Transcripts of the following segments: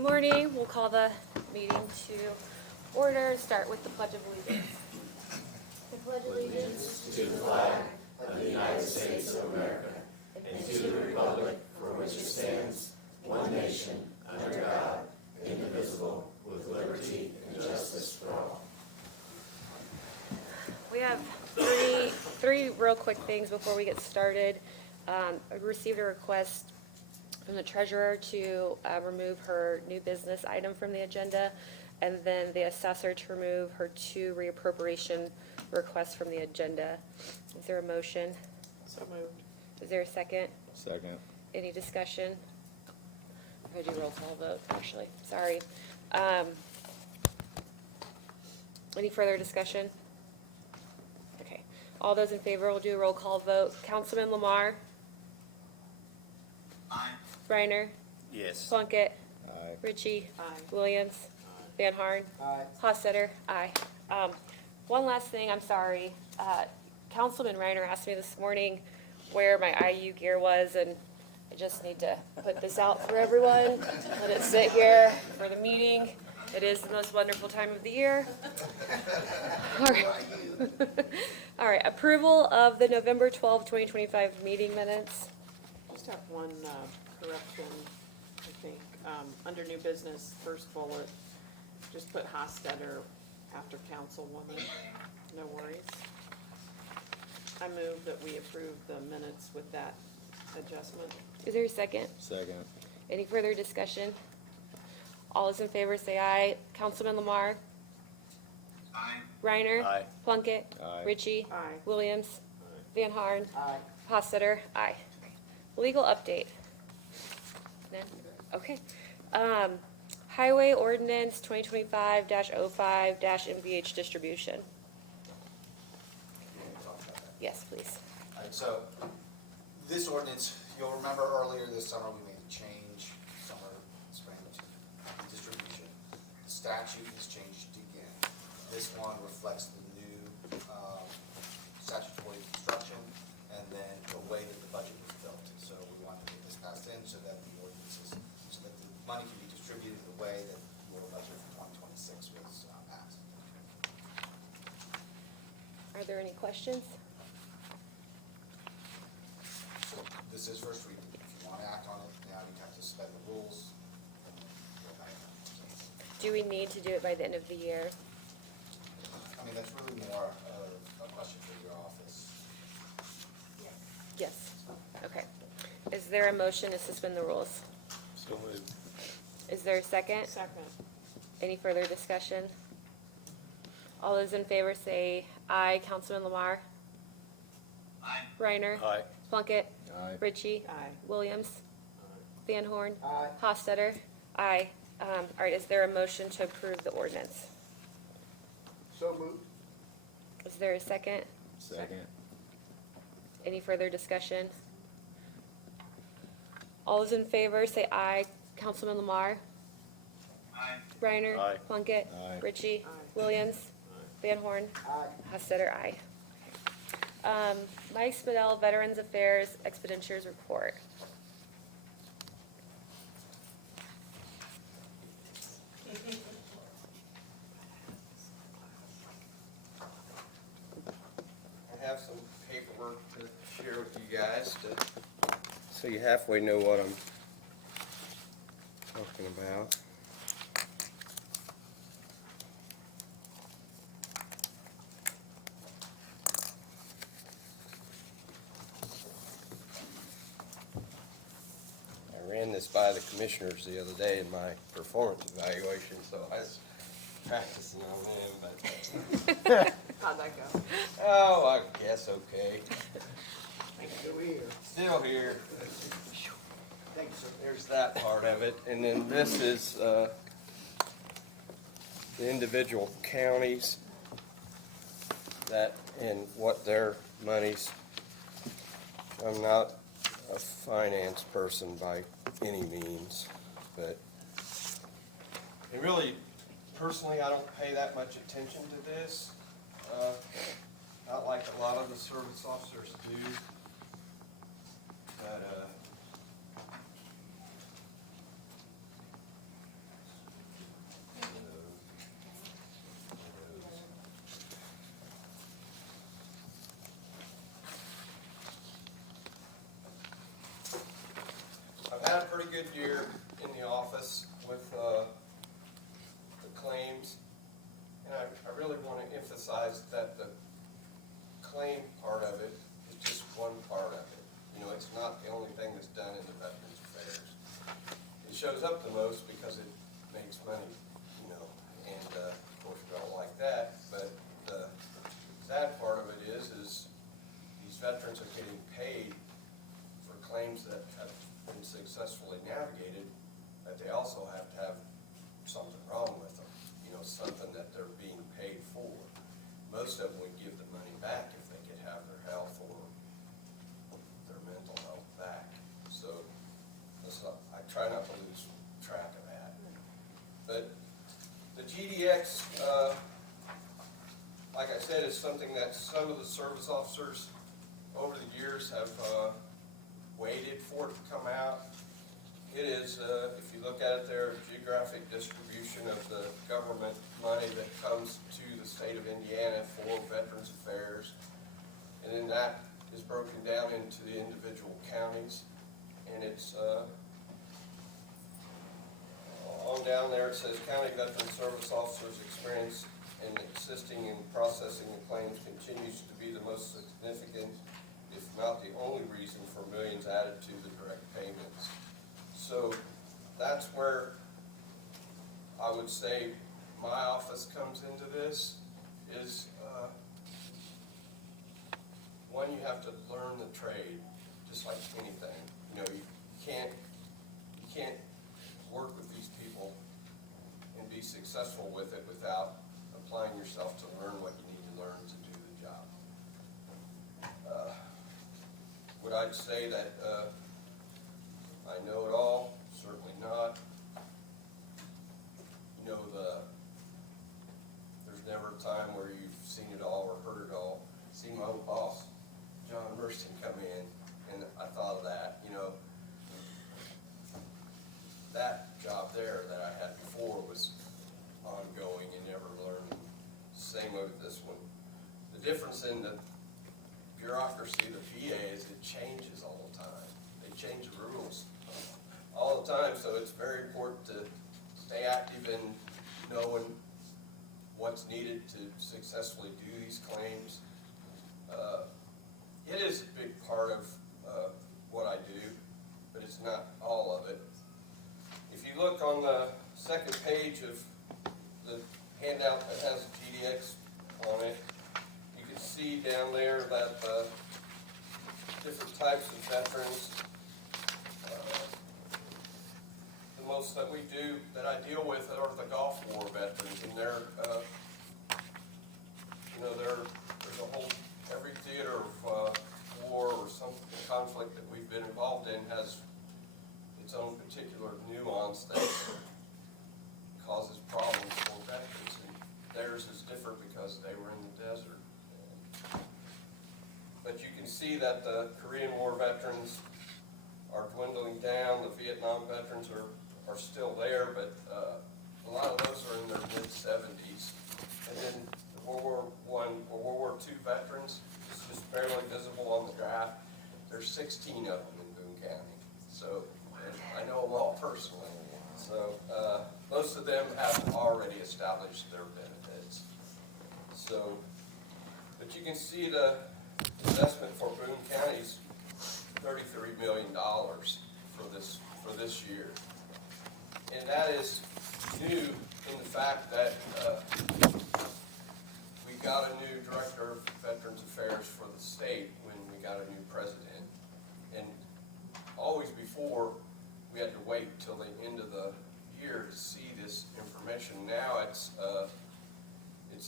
Good morning. We'll call the meeting to order. Start with the Pledge of Allegiance. I pledge allegiance to the flag of the United States of America and to the republic for which it stands, one nation, under God, indivisible, with liberty and justice for all. We have three real quick things before we get started. I received a request from the treasurer to remove her new business item from the agenda, and then the assessor to remove her 2 reappropriation requests from the agenda. Is there a motion? So moved. Is there a second? Second. Any discussion? I'm gonna do roll call vote, actually, sorry. Any further discussion? Okay, all those in favor will do a roll call vote. Councilman Lamar? Aye. Reiner? Yes. Plunkett? Aye. Ritchie? Aye. Williams? Van Harn? Aye. Hossetter? Aye. One last thing, I'm sorry. Councilman Reiner asked me this morning where my IU gear was, and I just need to put this out for everyone. Let it sit here for the meeting. It is the most wonderful time of the year. All right. All right, approval of the November 12, 2025 meeting minutes. Just have one correction, I think. Under new business, first bullet, just put Hosstetter after councilwoman. No worries. I move that we approve the minutes with that adjustment. Is there a second? Second. Any further discussion? All those in favor say aye. Councilman Lamar? Aye. Reiner? Aye. Plunkett? Aye. Ritchie? Aye. Williams? Van Harn? Aye. Hossetter? Aye. Legal update? None? Okay. Highway ordinance 2025-05-MVH distribution. Yes, please. All right, so this ordinance, you'll remember earlier this summer, we made a change, spring, to distribution. The statute has changed again. This one reflects the new statutory construction and then the way that the budget was built. So we wanted to get this passed in so that the ordinances, so that the money can be distributed the way that your budget for 2026 was passed. Are there any questions? So this is first reading. If you want to act on it, now you have to suspend the rules. And go back. Do we need to do it by the end of the year? I mean, that's really more of a question for your office. Yes. Okay. Is there a motion to suspend the rules? So moved. Is there a second? Second. Any further discussion? All those in favor say aye. Councilman Lamar? Aye. Reiner? Aye. Plunkett? Aye. Ritchie? Aye. Williams? Van Horn? Aye. Hossetter? Aye. All right, is there a motion to approve the ordinance? So moved. Is there a second? Second. Any further discussion? All those in favor say aye. Councilman Lamar? Aye. Reiner? Aye. Plunkett? Aye. Ritchie? Aye. Williams? Van Horn? Aye. Hossetter, aye. Mike Spadell, Veterans Affairs Expenditures Report. I have some paperwork to share with you guys so you halfway know what I'm talking about. I ran this by the commissioners the other day in my performance evaluation, so I was practicing on them, but How'd that go? oh, I guess okay. Still here. Still here. Thanks, sir. There's that part of it. And then this is the individual counties that and what their monies. I'm not a finance person by any means, but and really, personally, I don't pay that much attention to this. Not like a lot of the service officers do. But good year in the office with the claims. And I really want to emphasize that the claim part of it is just one part of it. You know, it's not the only thing that's done in the Veterans Affairs. It shows up the most because it makes money, you know, and of course we don't like that, but the sad part of it is these veterans are getting paid for claims that have been successfully navigated, but they also have to have something wrong with them, you know, something that they're being paid for. Most of them would give the money back if they could have their health or their mental health back. So I try not to lose track of that. But the GDX, like I said, is something that some of the service officers over the years have waited for it to come out. It is, if you look at it there, geographic distribution of the government money that comes to the state of Indiana for Veterans Affairs. And then that is broken down into the individual counties. And it's on down there, it says county veteran service officers' experience in assisting in processing the claims continues to be the most significant, if not the only reason for millions added to the direct payments. So that's where I would say my office comes into this is, one, you have to learn the trade, just like anything. You know, you can't work with these people and be successful with it without applying yourself to learn what you need to learn to do the job. Would I say that I know it all? Certainly not. You know, there's never a time where you've seen it all or heard it all. See my old boss, John Merston, come in, and I thought of that, you know. That job there that I had before was ongoing and never learning. Same with this one. The difference in the bureaucracy of the VA is it changes all the time. They change the rules all the time, so it's very important to stay active in knowing what's needed to successfully do these claims. It is a big part of what I do, but it's not all of it. If you look on the second page of the handout that has GDX on it, you can see down there that different types of veterans. The most that we do, that I deal with, are the Gulf War veterans, and they're, you know, there's a whole, every theater of war or some conflict that we've been involved in has its own particular nuance that causes problems for veterans, and theirs is different because they were in the desert. But you can see that the Korean War veterans are dwindling down. The Vietnam veterans are still there, but a lot of those are in their mid-70s. And then the World War I or World War II veterans, this is barely visible on the graph. There's 16 of them in Boone County. So I know them all personally. So most of them have already established their benefits. So, but you can see the investment for Boone County's $33 million for this year. And that is new in the fact that we got a new director of Veterans Affairs for the state when we got a new president. And always before, we had to wait till the end of the year to see this information. Now it's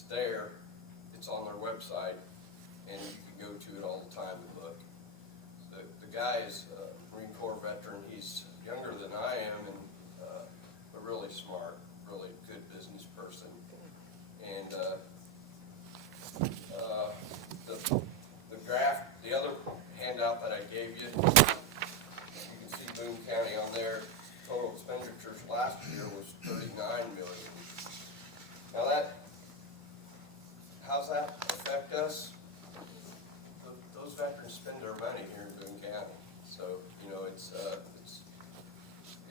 there, it's on their website, and you can go to it all the time and look. The guy is a Marine Corps veteran. He's younger than I am, and but really smart, really good business person. And the graph, the other handout that I gave you, you can see Boone County on there. Total expenditures last year was $39 million. Now how's that affect us? Those veterans spend their money here in Boone County, so you know it's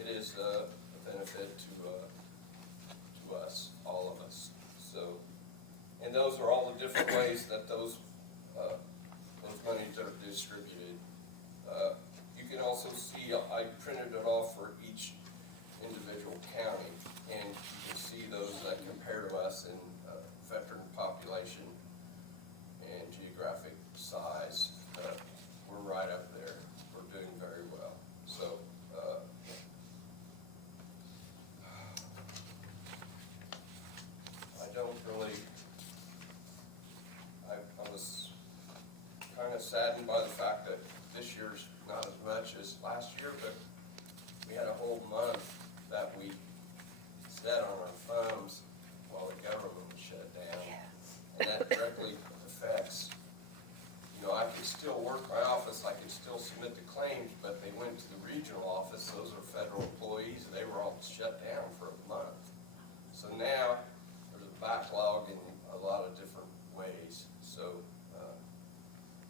it is a benefit to us, all of us. So, and those are all the different ways that those monies are distributed. You can also see, I printed it off for each individual county, and you can see those that compare to us in veteran population and geographic size. We're right up there. We're doing very well. So, I don't really, I was kind of saddened by the fact that this year's not as much as last year, but we had a whole month that we sat on our thumbs while the government was shut down. And that directly affects, I could still work my office, I could still submit the claims, but they went to the regional office, those are federal employees, and they were all shut down for a month. So now, there's a backlog in a lot of different ways, so,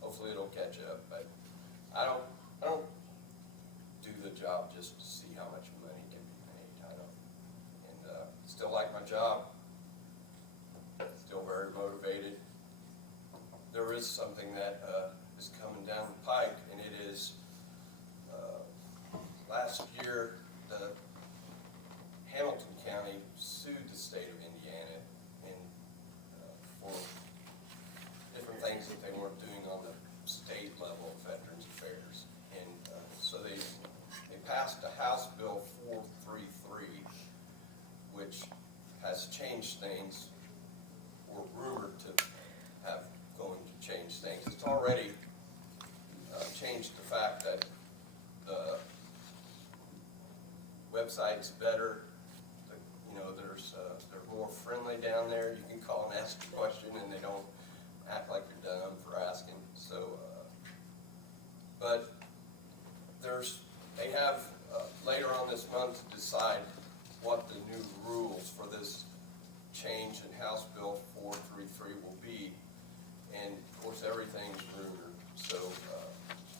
hopefully it'll catch up, but I don't do the job just to see how much money can be made, I don't. And, still like my job, still very motivated. There is something that is coming down the pike, and it is, last year, the Hamilton County sued the state of Indiana for different things that they weren't doing on the state level of Veterans Affairs. And so they passed a House Bill 433, which has changed things, or rumored to have going to change things. It's already changed the fact that the website's better. They're more friendly down there. You can call and ask a question, and they don't act like you're dumb for asking. So, but they have later on this month to decide what the new rules for this change in House Bill 433 will be. And of course, everything's rumored. So,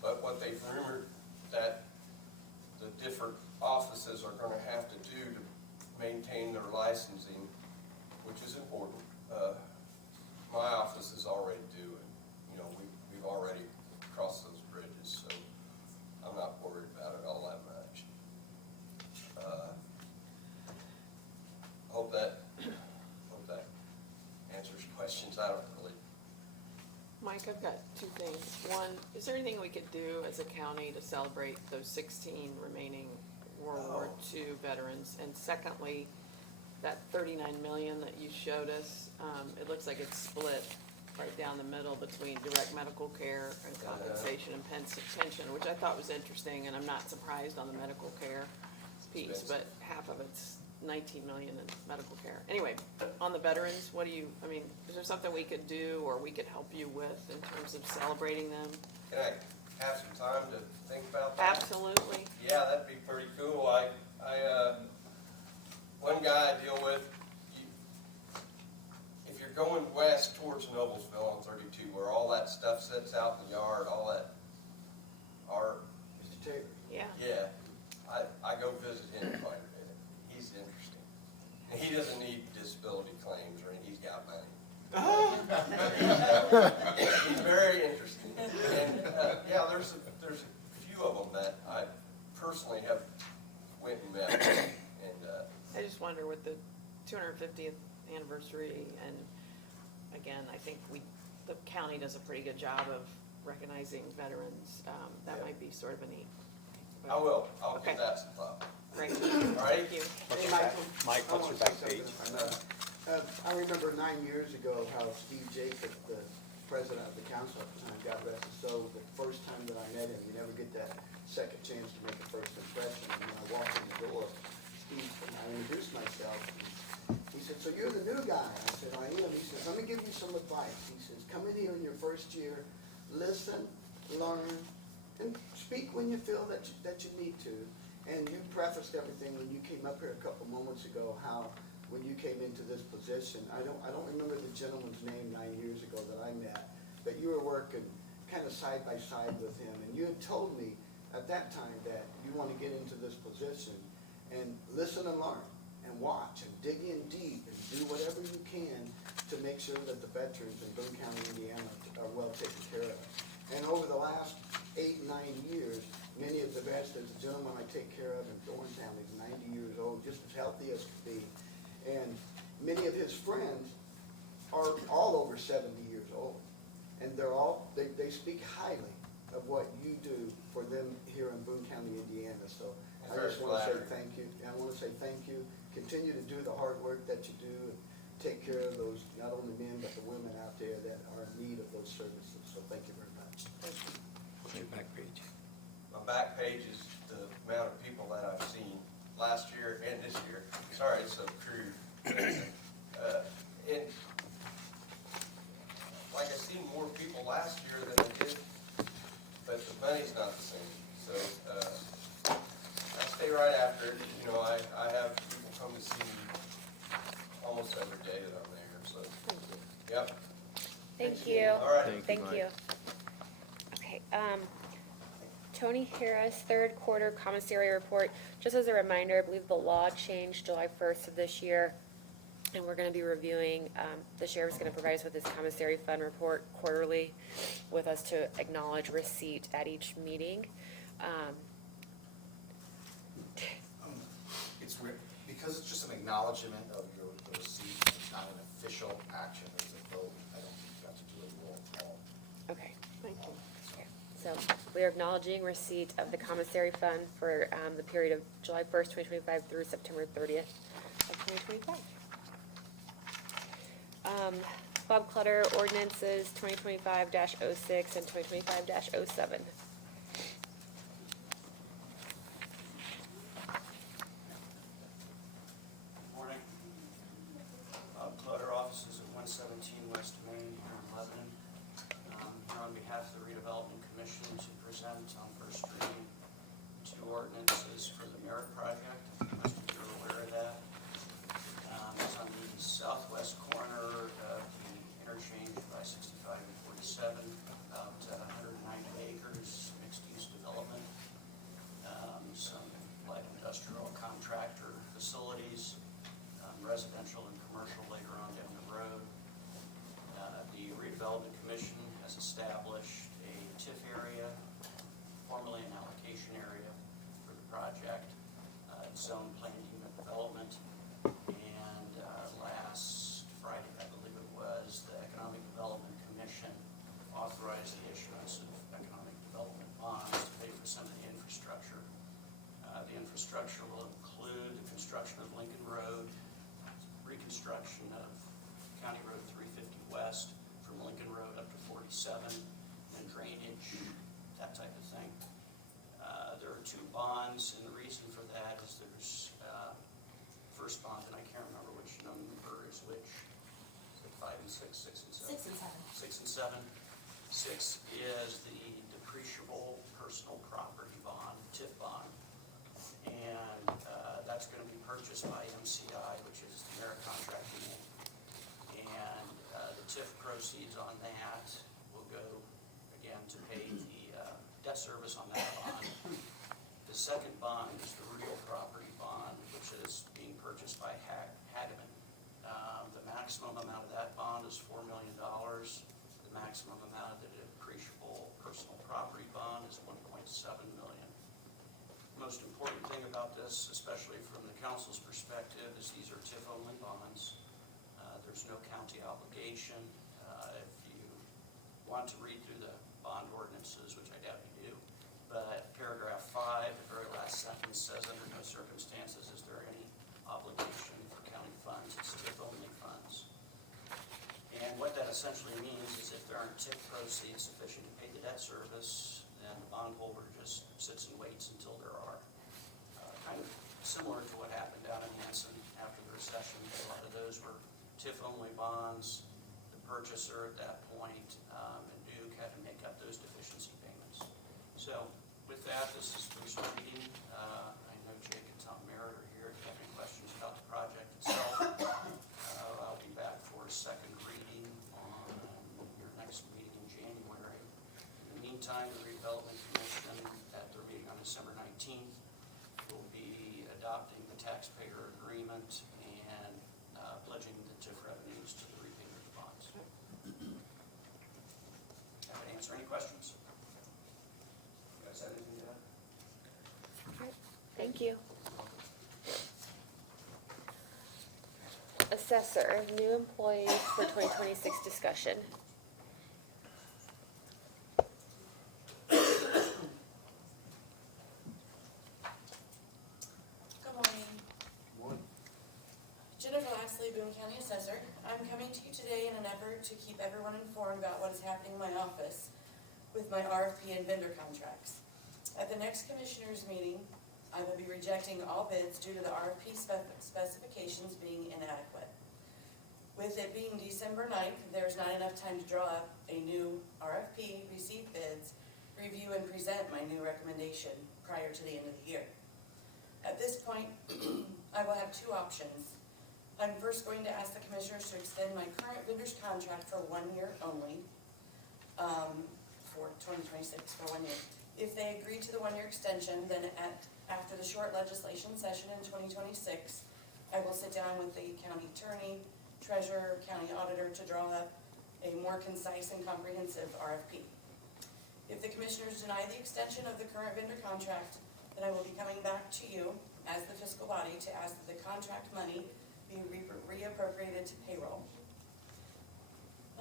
but what they've rumored that the different offices are going to have to do to maintain their licensing, which is important. My office is already doing. We've already crossed those bridges, so I'm not worried about it all that much. Hope that answers questions. I don't really. Mike, I've got two things. One, is there anything we could do as a county to celebrate those 16 remaining World War II veterans? And secondly, that 39 million that you showed us, it looks like it's split right down the middle between direct medical care and compensation and pension, which I thought was interesting, and I'm not surprised on the medical care piece, but half of it's 19 million in medical care. Anyway, on the veterans, is there something we could do or we could help you with in terms of celebrating them? Can I have some time to think about that? Absolutely. Yeah, that'd be pretty cool. One guy I deal with, if you're going west towards Noblesville on 32, where all that stuff sits out in the yard, all that art. Mr. Taylor? Yeah. Yeah, I go visit him quite a bit. He's interesting. And he doesn't need disability claims or anything. He's got money. He's very interesting. And, yeah, there's a few of them that I personally have went and met. And, I just wonder with the 250th anniversary, and again, I think the county does a pretty good job of recognizing veterans. That Yeah. might be sort of a neat. I will. I'll Okay. give that some thought. Great. All right. Thank you. Hey, Michael. Mike, I what's wanna your back say page? something if I may. I remember 9 years ago how Steve Jacob, the president of the council at the time, God rest his soul, the first time that I met him, you never get that second chance to make a first impression. And when I walked in the door, Steve, and I introduced myself, and he said, "So you're the new guy?" I said, "I am." He says, "Let me give you some advice." He says, "Come in here in your first year, listen, learn, and speak when you feel that you need to." And you prefaced everything when you came up here a couple moments ago, how when you came into this position, I don't remember the gentleman's name 9 years ago that I met, but you were working kind of side by side with him, and you had told me at that time that you want to get into this position, and listen and learn, and watch, and dig in deep, and do whatever you can to make sure that the veterans in Boone County, Indiana are well taken care of. And over the last 8, 9 years, many of the vets, there's a gentleman I take care of in Thorntown, he's 90 years old, just as healthy as could be. And many of his friends are all over 70 years old. And they speak highly of what you do for them here in Boone County, Indiana. So I Very just want to say flattering. thank you. And I want to say thank you. Continue to do the hard work that you do and take care of those, not only men, but the women out there that are in need of those services. So thank you very much. What's your back page? My back page is the amount of people that I've seen last year and this year. Sorry, it's so crude. And like I seen more people last year than I did, but the money's not the same. So, I stay right after it. You know, I have people come to see me almost every day that I'm there, so, yep. Thank you. All right. Thank you. Okay, Tony Harris, third quarter commissary report. Just as a reminder, I believe the law changed July 1st of this year, and we're gonna be reviewing, the sheriff's gonna provide us with his commissary fund report quarterly with us to acknowledge receipt at each meeting. Because it's just an acknowledgement of your receipt, it's not an official action, there's a vote, I don't think you have to do a roll call. Okay. Thank you. Okay, so we are acknowledging receipt of the commissary fund for the period of July 1st, 2025 through September 30th of 2025. Bob Clutter ordinances 2025-06 and 2025-07. Morning. Bob Clutter, offices at 117 West Main here in Lebanon. Here on behalf of the Redevelopment Commission to present on first reading 2 ordinances for the Merit Project. Most of you are aware of that. It's on the southwest corner of the interchange by 65 and 47, about 190 acres, mixed-use development. Some light industrial contractor facilities, residential and commercial later on down the road. The Redevelopment Commission has established a TIF area, formerly an allocation area for the project. It's zone planned unit development. And last Friday, I believe it was, the Economic Development Commission authorized the issuance of economic development bonds to pay for some of the infrastructure. The infrastructure will include the construction of Lincoln Road, reconstruction of County Road 350 West from Lincoln Road up to 47, and drainage, that type of thing. There are 2 bonds, and the reason for that is there's first bond, and I can't remember which number is which. Is it 5 and 6, 6 and 7? 6 and 7. 6 and 7. 6 is the depreciable personal property bond, TIF bond. And that's going to be purchased by MCI, which is the Merit Contracting Inc. And the TIF proceeds on that will go, again, to pay the debt service on that bond. The second bond is the real property bond, which is being purchased by Hageman. The maximum amount of that bond is $4 million. The maximum amount of the depreciable personal property bond is $1.7 million. The most important thing about this, especially from the council's perspective, is these are TIF-only bonds. There's no county obligation. If you want to read through the bond ordinances, which I doubt you do, but paragraph 5, the very last sentence says, under no circumstances is there any obligation for county funds. It's TIF-only funds. And what that essentially means is if there aren't TIF proceeds sufficient to pay the debt service, then the bondholder just sits and waits until there are. Kind of similar to what happened down in Hanson after the recession. A lot of those were TIF-only bonds. The purchaser at that point and Duke had to make up those deficiency payments. So with that, this is first reading. I know Jake and Tom Merritt are here. If you have any questions about the project itself, I'll be back for a second reading on your next meeting in January. In the meantime, the Redevelopment Commission, at their meeting on December 19th, will be adopting agreement and pledging the TIF revenues to the repayment of the bonds. Happy to answer any questions. You guys have anything to add? Thank you. Assessor, new employees for 2026 discussion. Good morning. One, Jennifer Laxley, Boone County Assessor. I'm coming to you today in an effort to keep everyone informed about what is happening in my office with my RFP and vendor contracts. At the next commissioners meeting, I will be rejecting all bids due to the RFP specifications being inadequate. With it being December 9th, there's not enough time to draw up a new RFP, receive bids, review and present my new recommendation prior to the end of the year. At this point, I will have two options. I'm first going to ask the commissioners to extend my current vendor's contract for 1 year only, for 2026, for 1 year. If they agree to the 1 year extension, then after the short legislation session in 2026, I will sit down with the county attorney, treasurer, county auditor to draw up a more concise and comprehensive RFP. If the commissioners deny the extension of the current vendor contract, then I will be coming back to you as the fiscal body to ask that the contract money be reappropriated to payroll.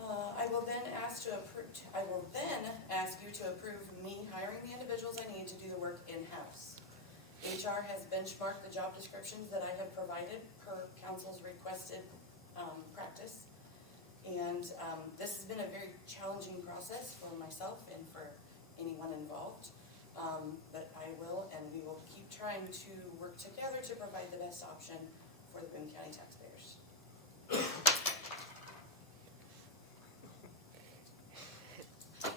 I will then ask you to approve me hiring the individuals I need to do the work in-house. HR has benchmarked the job descriptions that I have provided per council's requested practice. And this has been a very challenging process for myself and for anyone involved. But I will, and we will keep trying to work together to provide the best option for the Boone County taxpayers. At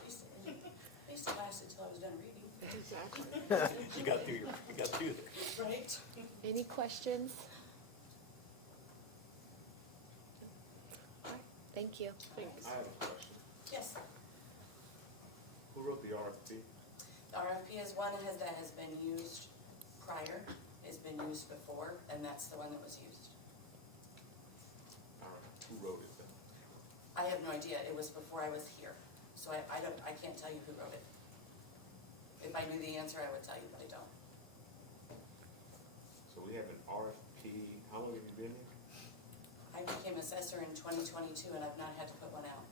least it lasted till I was done reading. Exactly. You got through there. Right? Any questions? All right, thank you. Thanks. I have a question. Yes. Who wrote the RFP? The RFP is one that has been used prior, has been used before, and that's the one that was used. All right, who wrote it then? I have no idea. It was before I was here. So I can't tell you who wrote it. If I knew the answer, I would tell you, but I don't. So we have an RFP, how long have you been here? I became assessor in 2022 and I've not had to put one out.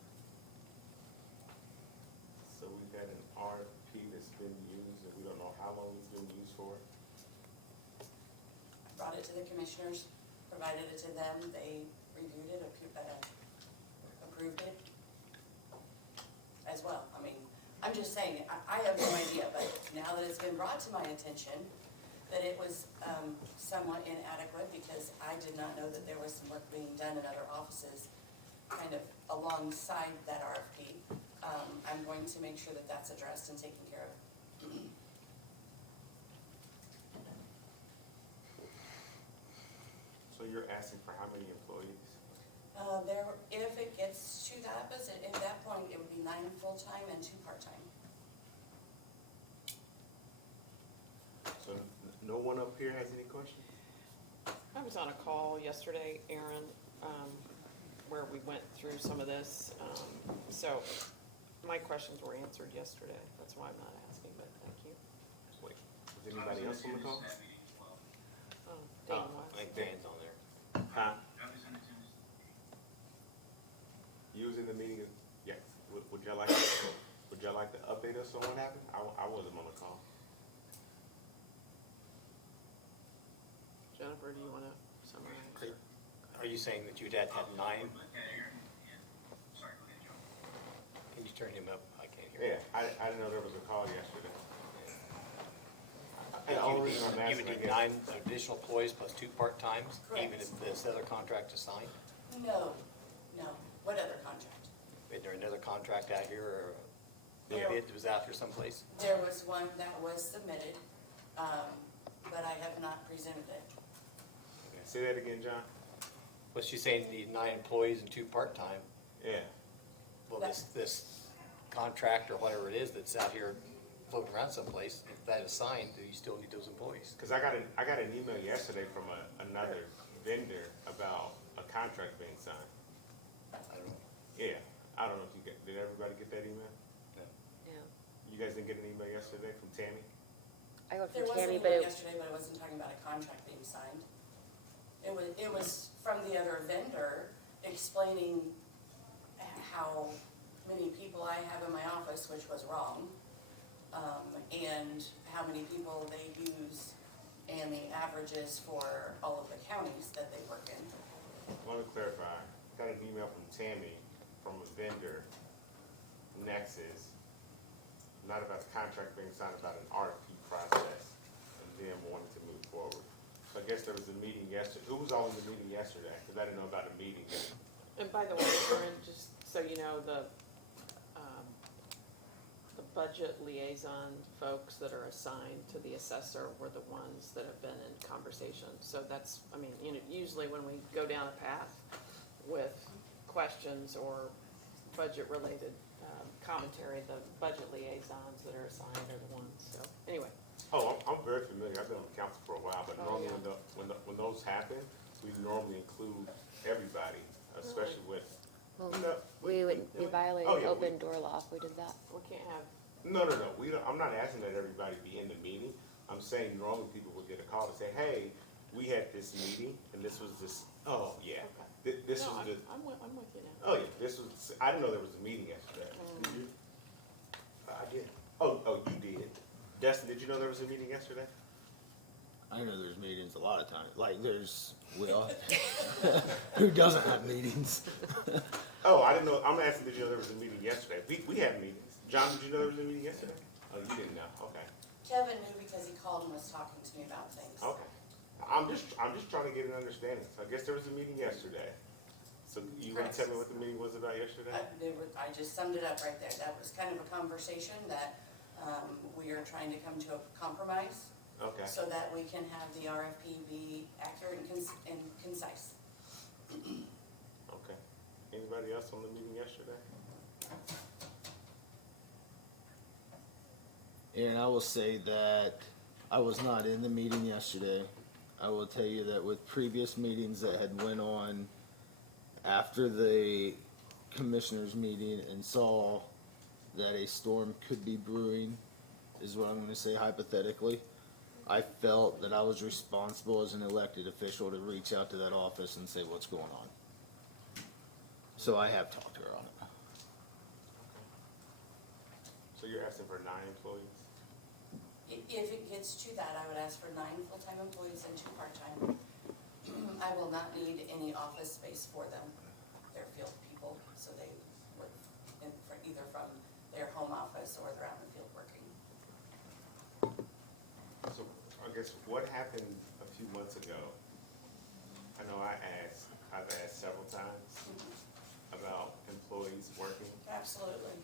So we've had an RFP that's been used and we don't know how long it's been used for? Brought it to the commissioners, provided it to them. They reviewed it, approved it as well. I mean, I'm just saying, I have no idea, but now that it's been brought to my attention that it was somewhat inadequate because I did not know that there was some work being done in other offices kind of alongside that RFP. I'm going to make sure that that's addressed and taken care of. So you're asking for how many employees? If it gets to that, at that point, it would be 9 full-time and 2 part-time. So no one up here has any questions? I was on a call yesterday, Aaron, where we went through some of this. So my questions were answered yesterday. That's why I'm not asking, but thank you. Wait, was anybody else on the call? Oh, Dan I was. think Dan's on there. Huh? You was in the meeting, yeah, would y'all like to update us on what happened? I wasn't on the call. Jennifer, do you want to summarize? Are you saying that your dad had 9? Can you turn him up? I can't hear. Yeah, I didn't know there was a call yesterday. And The only reason I'm you asking, would I need guess- 9 additional employees plus 2 part-times, even Correct. if this other contract is signed? No. What other contract? Is there another contract out here or a Yeah. bid that was out there someplace? There was one that was submitted, but I have not presented it. Yeah, say that again, John? Well, she's saying you need 9 employees and 2 part-time. Yeah. Well, this contract or whatever it is that's out here floating around someplace, if that is signed, do you still need those employees? Cause I got an email yesterday from another vendor about a contract being signed. I don't know. Yeah, I don't know if you get, did everybody get that email? Yeah. You guys didn't get an email yesterday from Tammy? I got There from was an Tammy, email but it, yesterday, but it wasn't talking about a contract being signed. It was from the other vendor explaining how many people I have in my office, which was wrong, and how many people they use, and the averages for all of the counties that they work in. I want to clarify, got an email from Tammy from a vendor, Nexus, not about the contract being signed, about an RFP process, and them wanting to move forward. So I guess there was a meeting yesterday. Who was all in the meeting yesterday? Because I didn't know about a meeting. And by the way, Lauren, just so you know, the budget liaison folks that are assigned to the assessor were the ones that have been in conversation. So that's, I mean, you know, usually when we go down a path with questions or budget-related commentary, the budget liaisons that are assigned are the ones, so, anyway. Oh, I'm very familiar. I've been on the council for a while, but Oh, normally yeah. when those happen, we normally include everybody, especially with, well, no, we violated Oh, yeah, open door law if we did that. We can't have, no, we don't, I'm not asking that everybody be in the meeting. I'm saying normally people would get a call to say, hey, we had this meeting and this was this, oh, yeah. This no, was the, I'm with you now. oh, yeah, this was, I didn't know there was a meeting yesterday. Did you? I did. Oh, you did. Destin, did you know there was a meeting yesterday? I know there's meetings a lot of times. Like there's, we all, who doesn't have meetings? Oh, I didn't know, I'm asking, did you know there was a meeting yesterday? We had meetings. John, did you know there was a meeting yesterday? Oh, you didn't know, okay. Kevin knew because he called and was talking to me about things. Okay. I'm just trying to get an understanding. So I guess there was a meeting yesterday. So you want to tell me what the meeting was about yesterday? I just summed it up right there. That was kind of a conversation that we are trying to come to a compromise Okay. so that we can have the RFP be accurate and concise. Okay. Anybody else on the meeting yesterday? And I will say that I was not in the meeting yesterday. I will tell you that with previous meetings that had went on after the commissioners meeting and saw that a storm could be brewing, is what I'm going to say hypothetically, I felt that I was responsible as an elected official to reach out to that office and say what's going on. So I have talked to her on it. So you're asking for 9 employees? If it gets to that, I would ask for 9 full-time employees and 2 part-time. I will not need any office space for them. They're field people, so they work either from their home office or they're out in the field working. So I guess what happened a few months ago? I know I've asked several times about employees working. Absolutely.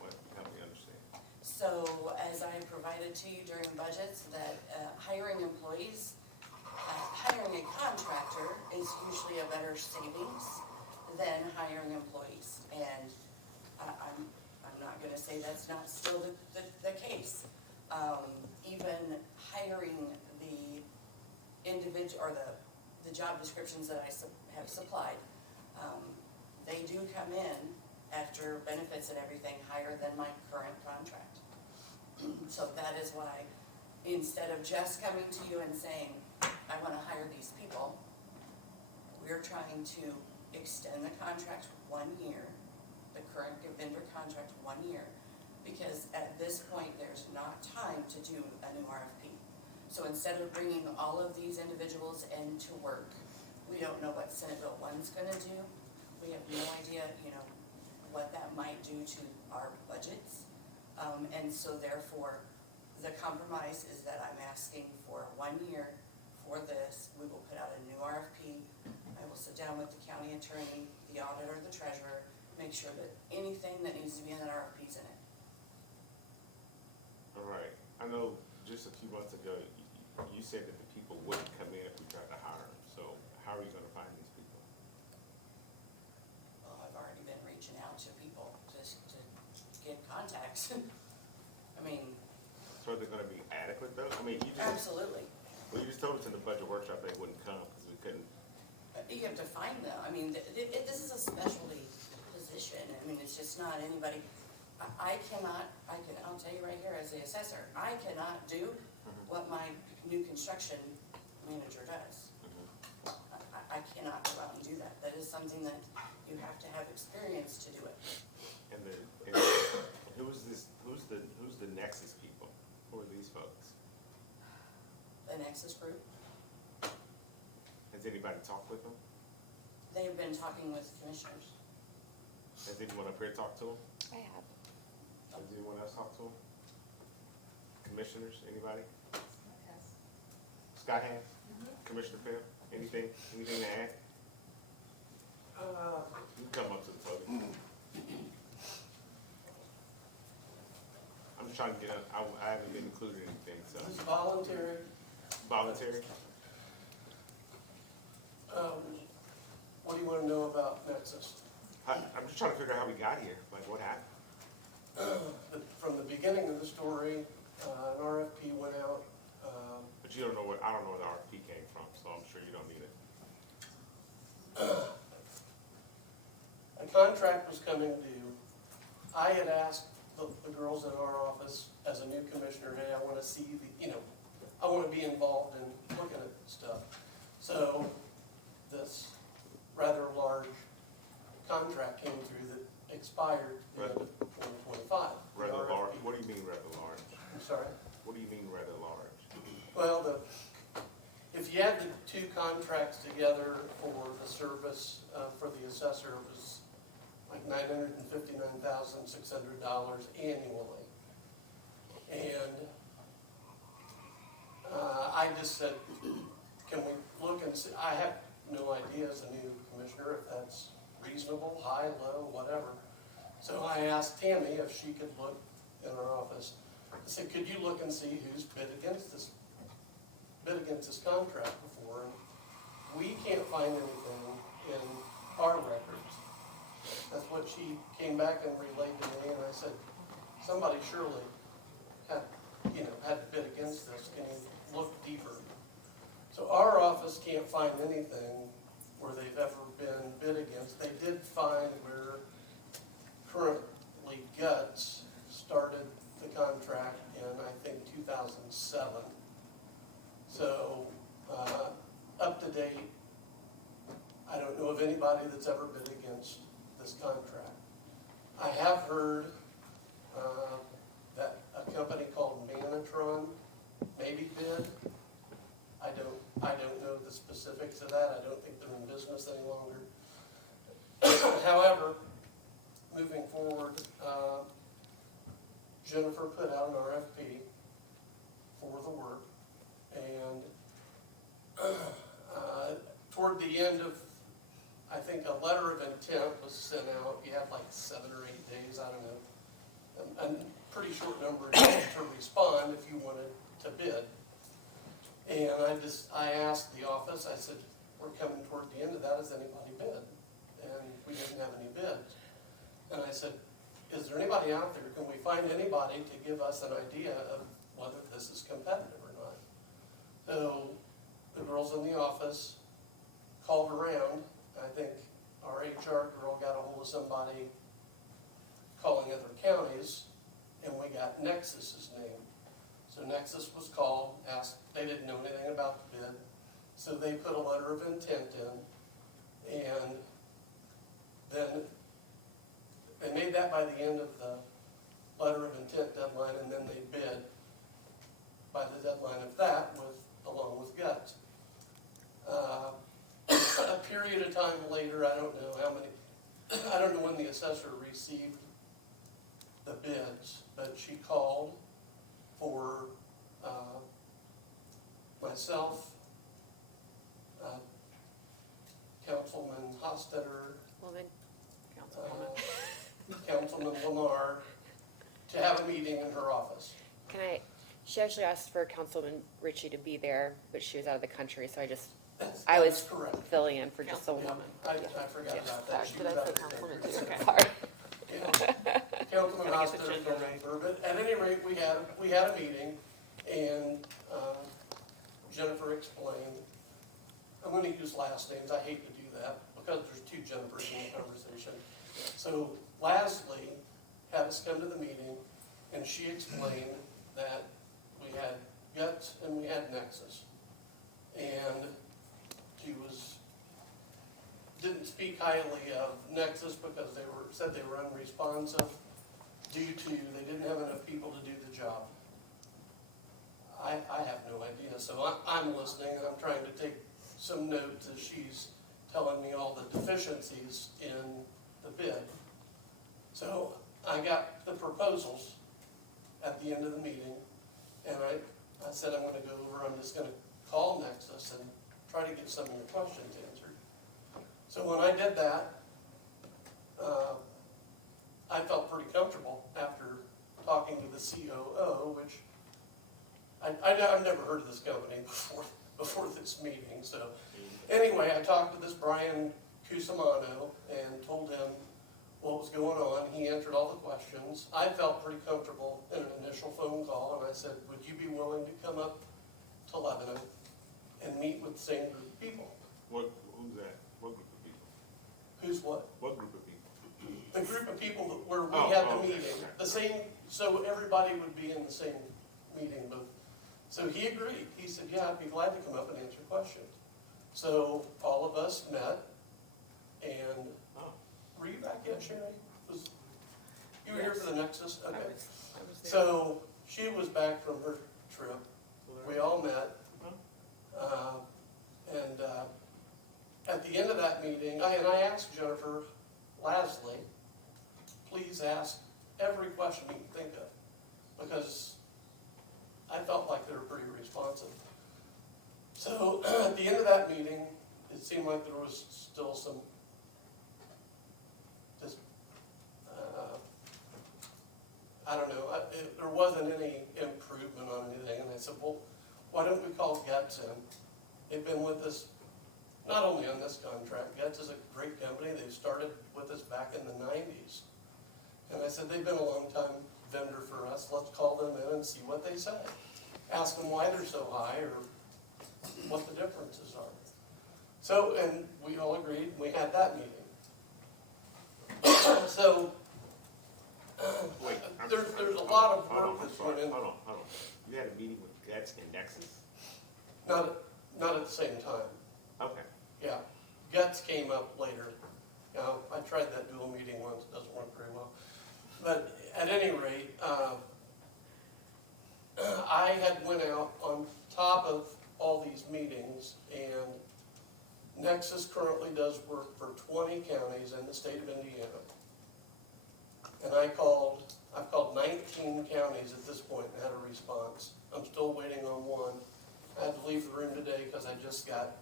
What, help me understand. So as I provided to you during budgets, that hiring employees, hiring a contractor is usually a better savings than hiring employees. And I'm not gonna say that's not still the case. Even hiring the individual, or the job descriptions that I have supplied, they do come in after benefits and everything higher than my current contract. So that is why, instead of just coming to you and saying, I wanna hire these people, we're trying to extend the contract 1 year, the current vendor contract 1 year, because at this point, there's not time to do a new RFP. So instead of bringing all of these individuals into work, we don't know what Senate Bill 1's gonna do. We have no idea, what that might do to our budgets. And so therefore, the compromise is that I'm asking for 1 year for this. We will put out a new RFP. I will sit down with the county attorney, the auditor, the treasurer, make sure that anything that needs to be in that RFP is in it. All right. I know just a few months ago, you said that the people wouldn't come in if we tried to hire them. So how are you gonna find these people? Well, I've already been reaching out to people just to get contacts. I mean, So are they gonna be adequate though? I mean, absolutely. well, you just told us in the budget workshop they wouldn't come because we couldn't You have to find them. I mean, this is a specialty position. I mean, it's just not anybody. I'll tell you right here as the assessor, I cannot do what my new construction manager does. I cannot go out and do that. That is something that you have to have experience to do it. And who's the Nexus people? Who are these folks? The Nexus Group, Has anybody talked with them? they've been talking with commissioners. Has anyone up here talked to them? I have. Has anyone else talked to them? Commissioners, anybody? Scott has? Commissioner Phil, anything to add? You can come up to the podium. I'm just trying to get, I haven't been included in anything, so. It's voluntary. Voluntary? What do you want to know about Nexus? I'm just trying to figure out how we got here, like what happened. From the beginning of the story, an RFP went out. But you don't know I don't know where the RFP came from, so I'm sure you don't need it. A contract was coming due. I had asked the girls in our office, as a new commissioner, hey, I want to see I want to be involved in looking at stuff. So this rather large contract came through that expired in 2025. Rather The large, RFP. what do you mean rather large? I'm sorry? What do you mean rather large? Well, if you add the two contracts together for the service for the assessor, it was like $959,600 annually. And I just said, can we look and see? I have no idea as a new commissioner if that's reasonable, high, low, whatever. So I asked Tammy if she could look in our office. I said, could you look and see who's bid against this contract before? And we can't find anything in our records. That's what she came back and relayed to me, and I said, somebody surely had to bid against this. Can you look deeper? So our office can't find anything where they've ever been bid against. They did find where currently Guts started the contract in, I think, 2007. So, up to date, I don't know of anybody that's ever bid against this contract. I have heard that a company called Manatron maybe bid. I don't know the specifics of that. I don't think they're in business any longer. However, moving forward, Jennifer put out an RFP for the work, and toward the end of, I think a letter of intent was sent out. You have like 7 or 8 days, I don't know, a pretty short number of days to respond if you wanted to bid. And I asked the office, I said, we're coming toward the end of that, has anybody bid? And we didn't have any bids. And I said, is there anybody out there, can we find anybody to give us an idea of whether this is competitive or not? So the girls in the office called around. I think our HR girl got a hold of somebody calling other counties, and we got Nexus's name. So Nexus was called, asked, they didn't know anything about the bid, so they put a letter of intent in, and then they made that by the end of the letter of intent deadline, and then they bid by the deadline of that along with Guts. A period of time later, I don't know when the assessor received the bids, but she called for myself, Councilman Hostetter, Woman, Councilwoman. Councilman Lamar, to have a meeting in her office. She actually asked for Councilman Ritchie to be there, but she was out of the country, so I That's was correct. filling in for just a Yeah, woman. I forgot about that. She Did was I out say of the Councilman country. too? Sorry. Yeah. Councilman Gotta get the Hostetter gender filled in for her, but at any rate, we had a meeting, and Jennifer explained, I'm gonna use last names, I hate to do because there's two Jennifers in the conversation. So Leslie had us come to the meeting, and she explained that we had Guts and we had Nexus. And she didn't speak highly of Nexus because said they were unresponsive due to they didn't have enough people to do the job. I have no idea, so I'm listening and I'm trying to take some notes as she's telling me all the deficiencies in the bid. So I got the proposals at the end of the meeting, and I said I'm gonna go over, I'm just gonna call Nexus and try to get some of your questions answered. So when I did that, I felt pretty comfortable after talking to the COO, which I've never heard of this company before this meeting. So anyway, I talked to this Brian Cusimano and told him what was going on. He answered all the questions. I felt pretty comfortable in an initial phone call, and I said, would you be willing to come up to Lebanon and meet with the same group of people? Who's that? What group of people? Who's what? What group of people? The group of people where we Oh, had the okay, meeting, okay. the same, so everybody would be in the same meeting booth. So he agreed. He said, yeah, I'd be glad to come up and answer questions. So all of us met, and Oh. were you back yet, Sherry? You were here for the Nexus? I Okay. was there. So she was back from her trip. We all met. And at the end of that meeting, I asked Jennifer Leslie, please ask every question you can think of, because I felt like they were pretty responsive. So at the end of that meeting, it seemed like there was still some, just, I don't know, there wasn't any improvement on anything. And I said, well, why don't we call Guts in? They've been with us, not only on this contract, Guts is a great company. They started with us back in the 90s. And I said, they've been a long time vendor for us. Let's call them in and see what they say. Ask them why they're so high or what the differences are. So, and we all agreed, we had that meeting. So, Wait, there's a lot of hold on, work I'm that's sorry. going in, Hold on. You had a meeting with Guts and Nexus? not at the same time. Okay. Yeah, Guts came up later. Now, I tried that dual meeting once, it doesn't work very well. But at any rate, I had went out on top of all these meetings, and Nexus currently does work for 20 counties in the state of Indiana. And I've called 19 counties at this point and had a response. I'm still waiting on one. I had to leave the room today because I just got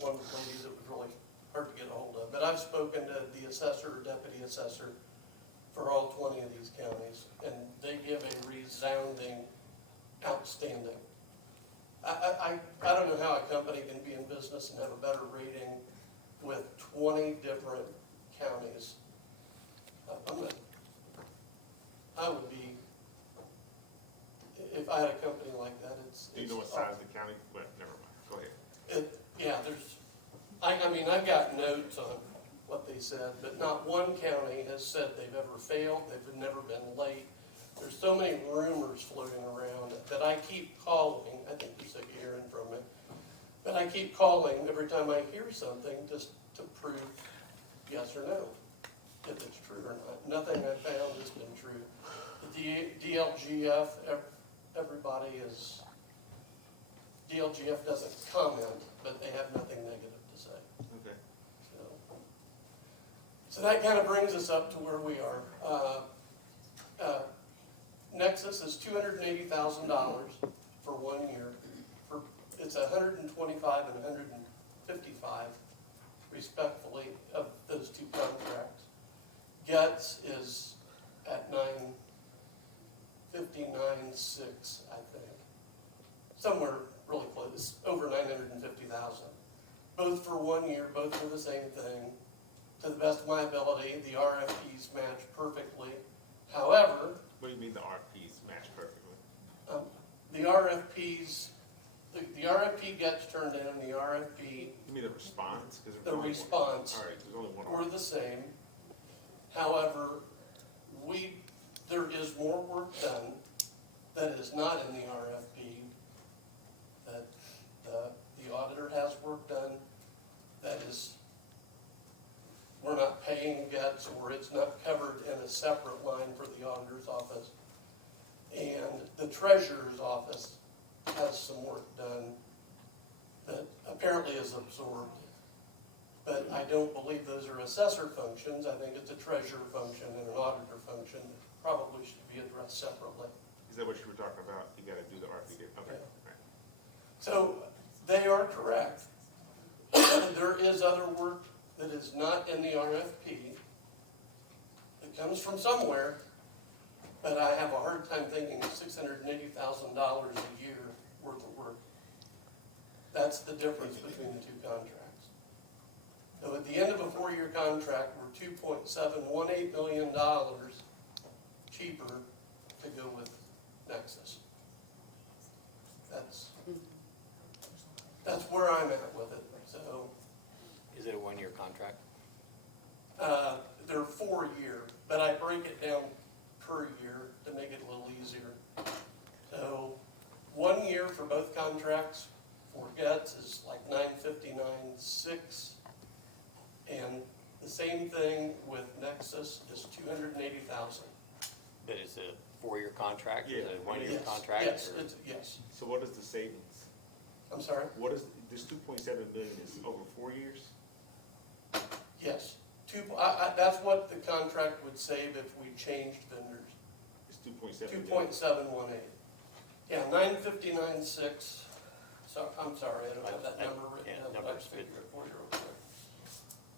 one of the ladies that was really hard to get a hold of. But I've spoken to the assessor or deputy assessor for all 20 of these counties, and they give a resounding outstanding. I don't know how a company can be in business and have a better rating with 20 different counties. I would be, if I had a company like that, Do you know what size the county? Well, never mind. Go ahead. Yeah, I mean, I've got notes on what they said, but not one county has said they've ever failed, they've never been late. There's so many rumors floating around that I keep calling. I think you're sick of hearing from me. But I keep calling every time I hear something just to prove yes or no, if it's true or not. Nothing I found has been true. The DLGF, DLGF doesn't comment, but they have nothing negative to say. Okay. So that kind of brings us up to where we are. Nexus is $280,000 for 1 year. It's 125 and 155, respectfully, of those two contracts. Guts is at 959.6, I think, somewhere really close, over 950,000. Both for 1 year, both for the same thing. To the best of my ability, the RFPs match perfectly. However, What do you mean the RFPs match perfectly? the RFPs, the RFP gets turned in, and the RFP me the response? 'Cause there's The only one. response All right, there's only one. were the same. However, there is more work done that is not in the RFP, that the auditor has work done that is, we're not paying Getz, or it's not covered in a separate line for the auditor's office. And the treasurer's office has some work done that apparently is absorbed. But I don't believe those are assessor functions. I think it's a treasurer function and an auditor function that probably should be addressed separately. Is that what you were talking about? You gotta do the RFP. Okay, Yeah. all right. So they are correct. There is other work that is not in the RFP that comes from somewhere, but I have a hard time thinking $680,000 a year worth of work. That's the difference between the two contracts. So at the end of a 4-year contract, we're $2.718 million cheaper to go with Nexus. That's where I'm at with it, so. Is it a 1-year contract? They're 4-year, but I break it down per year to make it a little easier. So 1 year for both contracts for Getz is like $959,600. And the same thing with Nexus is $280,000. But it's a 4-year contract? Is it a 1-year Yes, contract? Yes, or- yes. So what is the savings? I'm sorry? What is, this 2.7 million is over 4 years? Yes. That's what the contract would save if we changed vendors. It's 2.7 million. 2.718. Yeah, 959,600. So, I'm sorry, I don't have that number written Yeah, down, but I numbers, figured it for you real quick.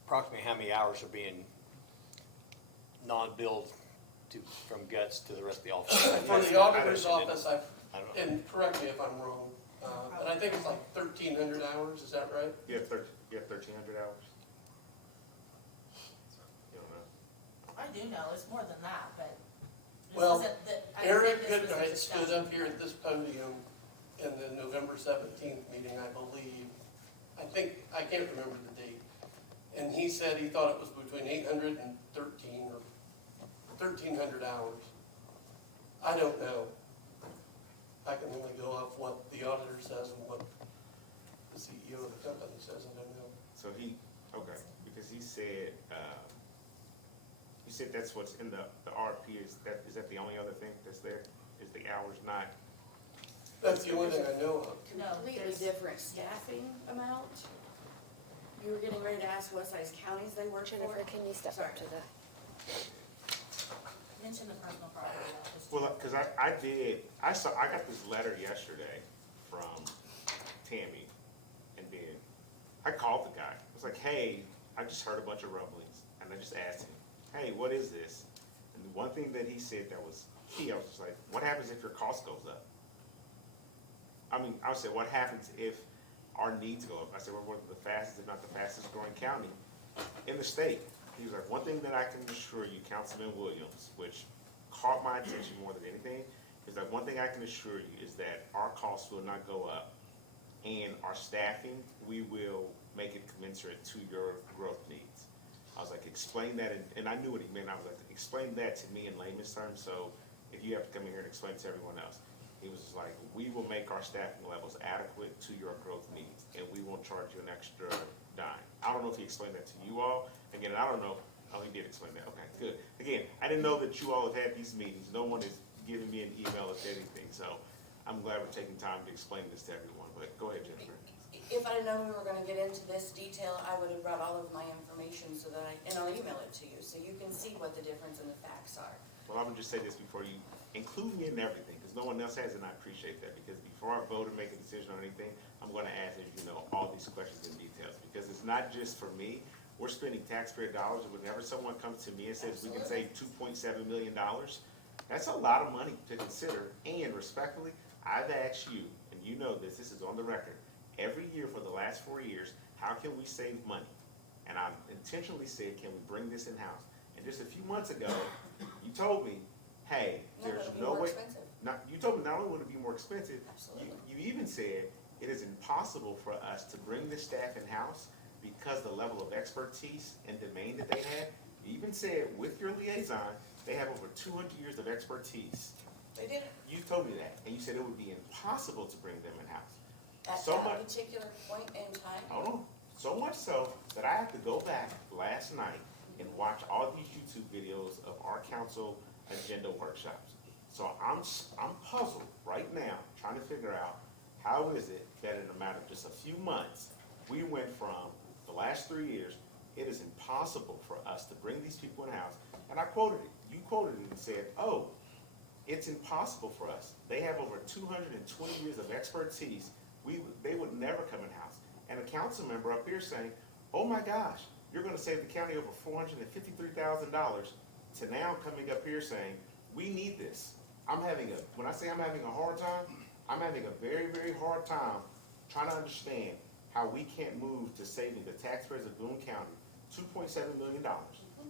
Approximately how many hours are being non-billed from Guts to the rest of the office? For the auditor's office, I don't know. and correct me if I'm wrong, but I think it's like 1,300 hours, is that right? You have 1,300 hours? You don't know? I do know, it's more than that, but. this Well, isn't the- I Eric think this was a Goodnight stood discussion. up here at this podium in the November 17th meeting, I believe. I can't remember the date. And he said he thought it was between 800 and 1,300 hours. I don't know. I can only go off what the auditor says and what the CEO of the company says, I don't know. So okay, because he said that's what's in the RFP, is that the only other thing that's there? Is the hours not? That's the only thing I know of. No, Completely there's- different staffing amount. You were getting ready to ask what size counties they work for? Jennifer, can you step up to the? Mention the personal property office. Well, because I got this letter yesterday from Tammy, and then I called the guy. I was like, hey, I just heard a bunch of rumblings, and I just asked him, hey, what is this? And the one thing that he said that was key, I was just like, what happens if your cost goes up? I mean, I would say, what happens if our needs go up? I said, we're one of the fastest, if not the fastest growing county in the state. He was like, one thing that I can assure you, Councilman Williams, which caught my attention more than anything, is that one thing I can assure you is that our costs will not go up, and our staffing, we will make it commensurate to your growth needs. I was like, explain that, and I knew what he meant. I was like, explain that to me in layman's terms, so if you have to come in here and explain it to everyone else. He was just like, we will make our staffing levels adequate to your growth needs, and we won't charge you an extra dime. I don't know if he explained that to you all. Again, I don't know. Oh, he did explain that. Okay, good. Again, I didn't know that you all have had these meetings. No one is giving me an email or anything, so I'm glad we're taking time to explain this to everyone. But go ahead, Jennifer. If I'd known we were gonna get into this detail, I would have brought all of my information so that and I'll email it to you, so you can see what the difference in the facts are. Well, I would just say this before you include me in everything, because no one else has, and I appreciate that, because before I vote or make a decision on anything, I'm gonna ask, as you know, all these questions and details, because it's not just for me. We're spending taxpayer dollars, and whenever someone comes to me and says we can save $2.7 million, that's a lot of money to consider, and respectfully, I've asked you, and you know this is on the record, every year for the last 4 years, how can we save money? And I've intentionally said, can we bring this in-house? And just a few months ago, you told me, hey, No, there's it'll be no more way. expensive. You told me not only would it be more expensive, Absolutely. you even said it is impossible for us to bring this staff in-house because the level of expertise and domain that they have. You even said with your liaison, they have over 200 years of expertise. They did, You told me that, and you said it would be impossible to bring them in-house. at So that much- particular point in time. Hold on. So much so that I have to go back last night and watch all these YouTube videos of our council agenda workshops. So I'm puzzled right now, trying to figure out how is it that in a matter of just a few months, we went from the last 3 years, it is impossible for us to bring these people in-house. And I quoted it. You quoted it and said, oh, it's impossible for us. They have over 220 years of expertise. They would never come in-house. And a council member up here saying, oh my gosh, you're gonna save the county over $453,000, to now coming up here saying, we need this. When I say I'm having a hard time, I'm having a very, very hard time trying to understand how we can't move to saving the taxpayers of Boone County $2.7 million.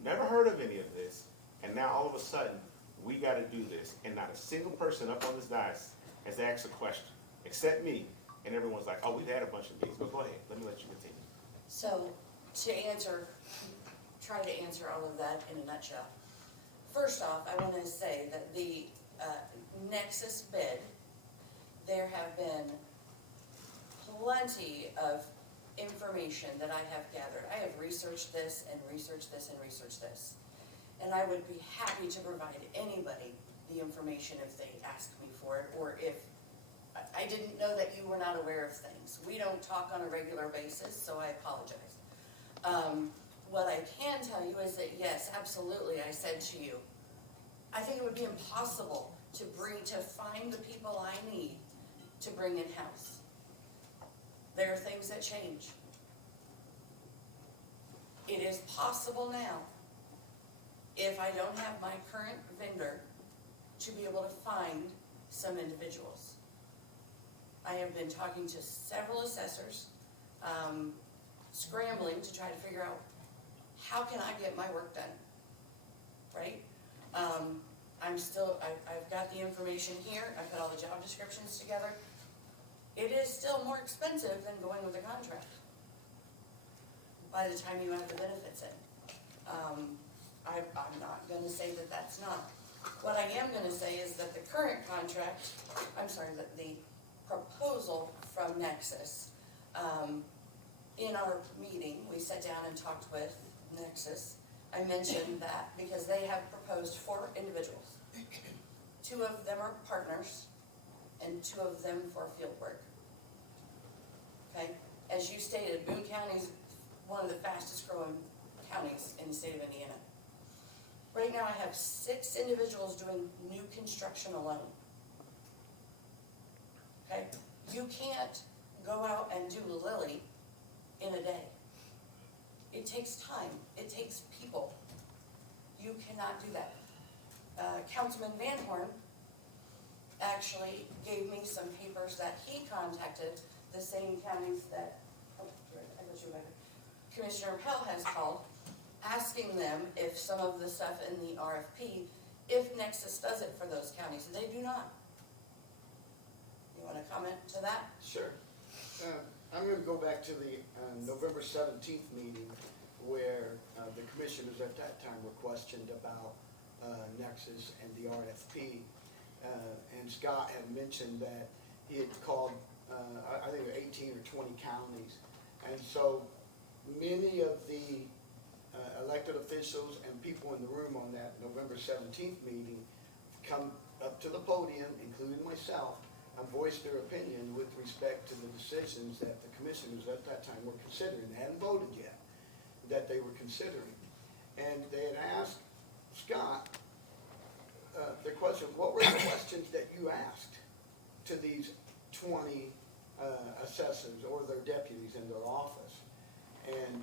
Never heard of any of this, and now all of a sudden, we gotta do this, and not a single person up on this dais has asked a question, except me, and everyone's like, oh, we've had a bunch of meetings, but go ahead, let me let you continue. So, try to answer all of that in a nutshell. First off, I want to say that the Nexus bid, there have been plenty of information that I have gathered. I have researched this and researched this and researched this. And I would be happy to provide anybody the information if they ask me for it, or if I didn't know that you were not aware of things. We don't talk on a regular basis, so I apologize. What I can tell you is that yes, absolutely, I said to you, I think it would be impossible to find the people I need to bring in-house. There are things that change. It is possible now, if I don't have my current vendor, to be able to find some individuals. I have been talking to several assessors, scrambling to try to figure out how can I get my work done, right? I've got the information here, I've got all the job descriptions together. It is still more expensive than going with a contract by the time you have the benefits in. I'm not gonna say that that's not. What I am gonna say is that the current contract, that the proposal from Nexus, in our meeting, we sat down and talked with Nexus. I mentioned that because they have proposed 4 individuals. 2 of them are partners and 2 of them for field work. Okay, as you stated, Boone County is one of the fastest growing counties in the state of Indiana. Right now I have 6 individuals doing new construction alone. Okay, you can't go out and do Lily in a day. It takes time, it takes people. You cannot do that. Councilman Van Horn actually gave me some papers that he contacted the same counties that, Commissioner Pell has called, asking them if some of the stuff in the RFP, if Nexus does it for those counties, they do not. You wanna comment to that? Sure. I'm gonna go back to the November 17th meeting where the commissioners at that time were questioned about Nexus and the RFP. And Scott had mentioned that he had called, I think 18 or 20 counties. And so many of the elected officials and people in the room on that November 17th meeting come up to the podium, including myself, and voiced their opinion with respect to the decisions that the commissioners at that time were considering. They hadn't voted yet, that they were considering. And they had asked Scott the question, what were the questions that you asked to these 20 assessors or their deputies in their office? And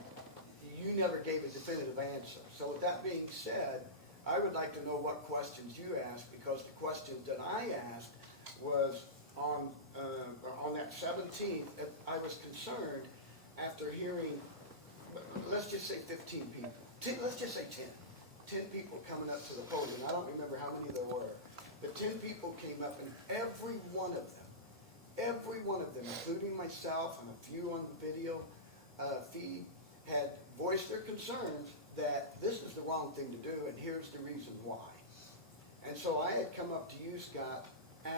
you never gave a definitive answer. So with that being said, I would like to know what questions you asked, because the questions that I asked was on that 17th, I was concerned after hearing, let's just say 15 people, let's just say 10 people coming up to the podium. I don't remember how many there were, but 10 people came up, and every one of them every one of them, including myself and a few on the video feed, had voiced their concerns that this is the wrong thing to do and here's the reason why. And so I had come up to you, Scott,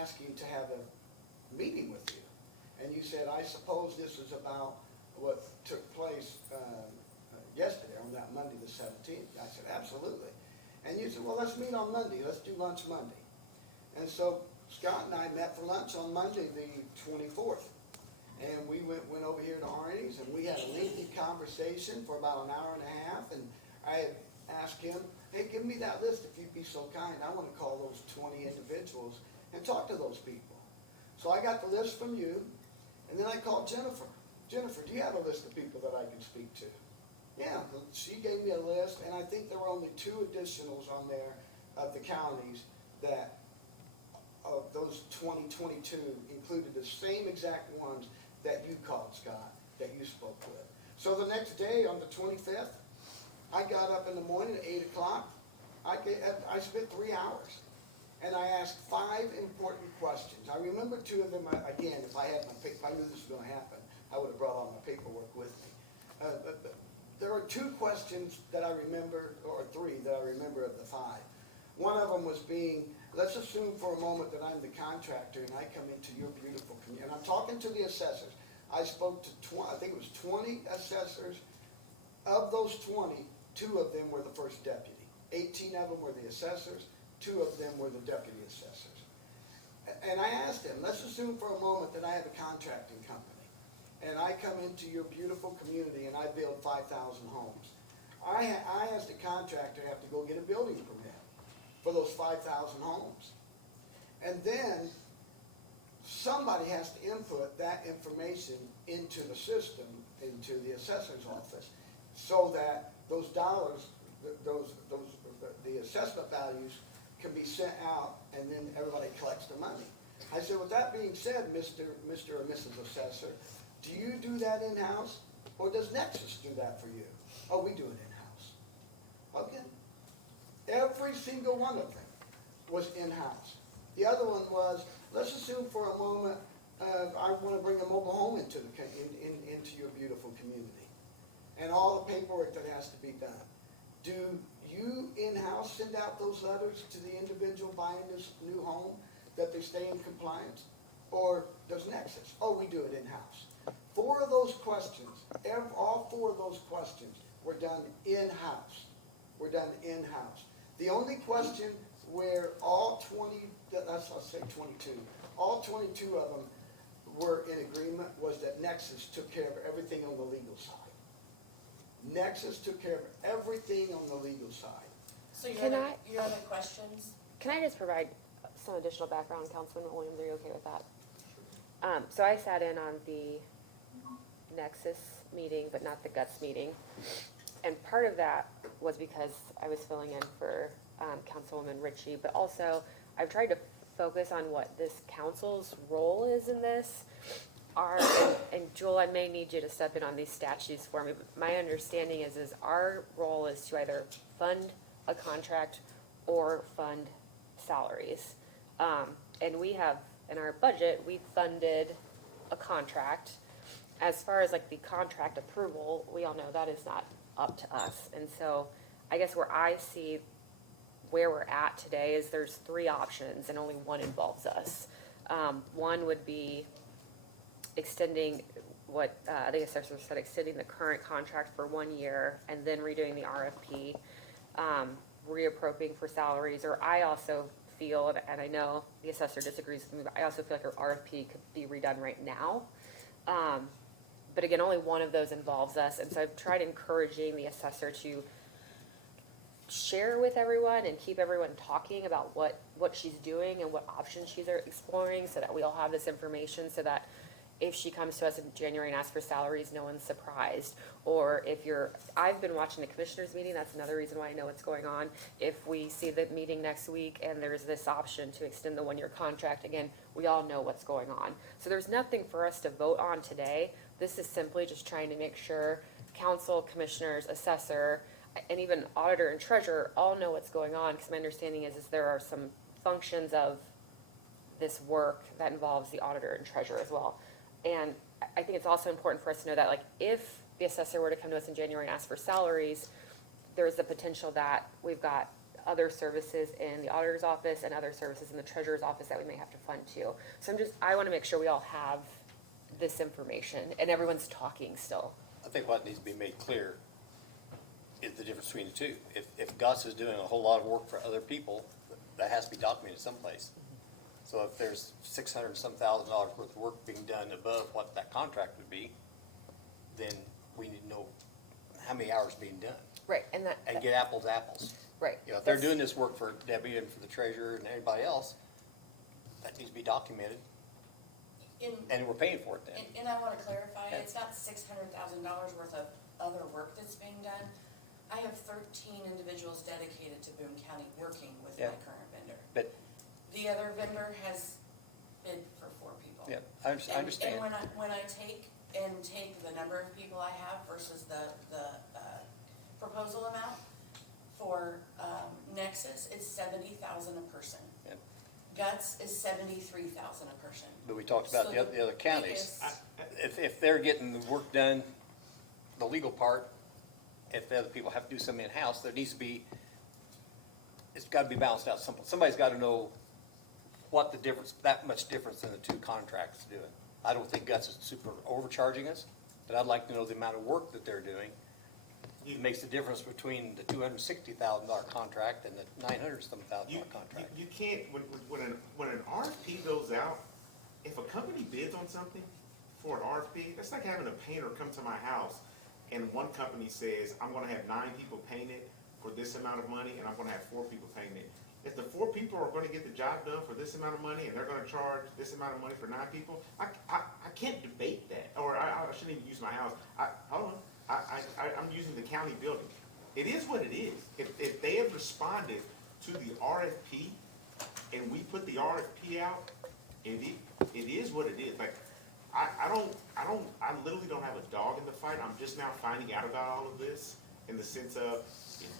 asking to have a meeting with you. And you said, I suppose this is about what took place yesterday, on that Monday the 17th. I said, absolutely. And you said, well, let's meet on Monday. Let's do lunch Monday. And so Scott and I met for lunch on Monday the 24th. And we went over here to Arnie's, and we had a lengthy conversation for about an hour and a half. And I had asked him, hey, give me that list if you'd be so kind. I want to call those 20 individuals and talk to those people. So I got the list from you, and then I called Jennifer. Jennifer, do you have a list of people that I can speak to? Yeah, she gave me a list, and I think there were only 2 additionals on there of the counties that, of those 2022, included the same exact ones that you called, Scott, that you spoke with. So the next day, on the 25th, I got up in the morning at 8 o'clock. I spent 3 hours, and I asked 5 important questions. I remember 2 of them. Again, if I knew this was going to happen, I would have brought all my paperwork with me. But there are 2 questions that I remember, or 3 that I remember of the 5. One of them was being, let's assume for a moment that I'm the contractor and I come into your beautiful community. And I'm talking to the assessors. I spoke to, I think it was 20 assessors. Of those 20, 2 of them were the first deputy. 18 of them were the assessors. 2 of them were the deputy assessors. And I asked them, let's assume for a moment that I have a contracting company. And I come into your beautiful community and I build 5,000 homes. I as the contractor have to go get a building permit for those 5,000 homes. And then somebody has to input that information into the system, into the assessor's office, so that those dollars, the assessment values can be sent out, and then everybody collects the money. I said, with that being said, Mr. or Mrs. Assessor, do you do that in-house, or does Nexus do that for you? Oh, we do it in-house. Okay. Every single one of them was in-house. The other one was, let's assume for a moment, I want to bring a mobile home into your beautiful community, and all the paperwork that has to be done. Do you in-house send out those letters to the individual buying this new home that they stay in compliance, or does Nexus? Oh, we do it in-house. 4 of those questions, all 4 of those questions were done in-house. Were done in-house. The only question where all 20, let's say 22, all 22 of them were in agreement was that Nexus took care of everything on the legal side. Nexus took care of everything on the legal side. So your Can other, I- your other questions? Can I just provide some additional background, Councilman Williams? Are you okay with that? So I sat in on the Nexus meeting, but not the Guts meeting. And part of that was because I was filling in for Councilwoman Ritchie, but also I've tried to focus on what this council's role is in this. And Joel, I may need you to step in on these statutes for me, but my understanding is our role is to either fund a contract or fund salaries. And we have, in our budget, we funded a contract. As far as like the contract approval, we all know that is not up to us. And so I guess where I see where we're at today is there's 3 options and only one involves us. One would be extending what the assessor said, extending the current contract for 1 year and then redoing the RFP, reappropriating for salaries. Or I also feel, and I know the assessor disagrees with me, but I also feel like our RFP could be redone right now. But again, only one of those involves us, and so I've tried encouraging the assessor to share with everyone and keep everyone talking about what she's doing and what options she's exploring, so that we all have this information, so that if she comes to us in January and asks for salaries, no one's surprised. Or I've been watching the commissioners meeting, that's another reason why I know what's going on. If we see the meeting next week and there's this option to extend the 1-year contract, again, we all know what's going on. So there's nothing for us to vote on today. This is simply just trying to make sure council, commissioners, assessor, and even auditor and treasurer all know what's going on, because my understanding is there are some functions of this work that involves the auditor and treasurer as well. And I think it's also important for us to know that, like, if the assessor were to come to us in January and ask for salaries, there's the potential that we've got other services in the auditor's office and other services in the treasurer's office that we may have to fund too. So I want to make sure we all have this information and everyone's talking still. I think what needs to be made clear is the difference between the two. If Gus is doing a whole lot of work for other people, that has to be documented someplace. So if there's $600 and some thousand worth of work being done above what that contract would be, then we need to know how many hours being done Right, and that. and get apples to apples. Right. You know, if they're doing this work for Debbie and for the treasurer and everybody else, that needs to be documented, and we're paying for it then. And I wanna clarify, Okay. it's not $600,000 worth of other work that's being done. I have 13 individuals dedicated to Boone County working with my Yeah. current vendor. But, The other vendor has bid for 4 people. yeah, I understand. And when I take the number of people I have versus the proposal amount for Nexus, it's 70,000 a person. Yeah. Guts is 73,000 a person. But we talked about So the other counties. biggest- If they're getting the work done, the legal part, if the other people have to do something in-house, there needs to be, it's gotta be balanced out. Somebody's gotta know what the difference, that much difference in the two contracts doing. I don't think Guts is super overcharging us, but I'd like to know the amount of work that they're doing. It makes the difference between the $260,000 contract and the $900,000 contract. You can't, when an RFP goes out, if a company bids on something for an RFP, that's like having a painter come to my house and one company says, I'm gonna have 9 people paint it for this amount of money, and I'm gonna have 4 people paint it. If the 4 people are gonna get the job done for this amount of money, and they're gonna charge this amount of money for 9 people, I can't debate that, or I shouldn't even use my house. Hold on, I'm using the county building. It is what it is. If they have responded to the RFP, and we put the RFP out, it is what it is. Like, I literally don't have a dog in the fight. I'm just now finding out about all of this in the sense of,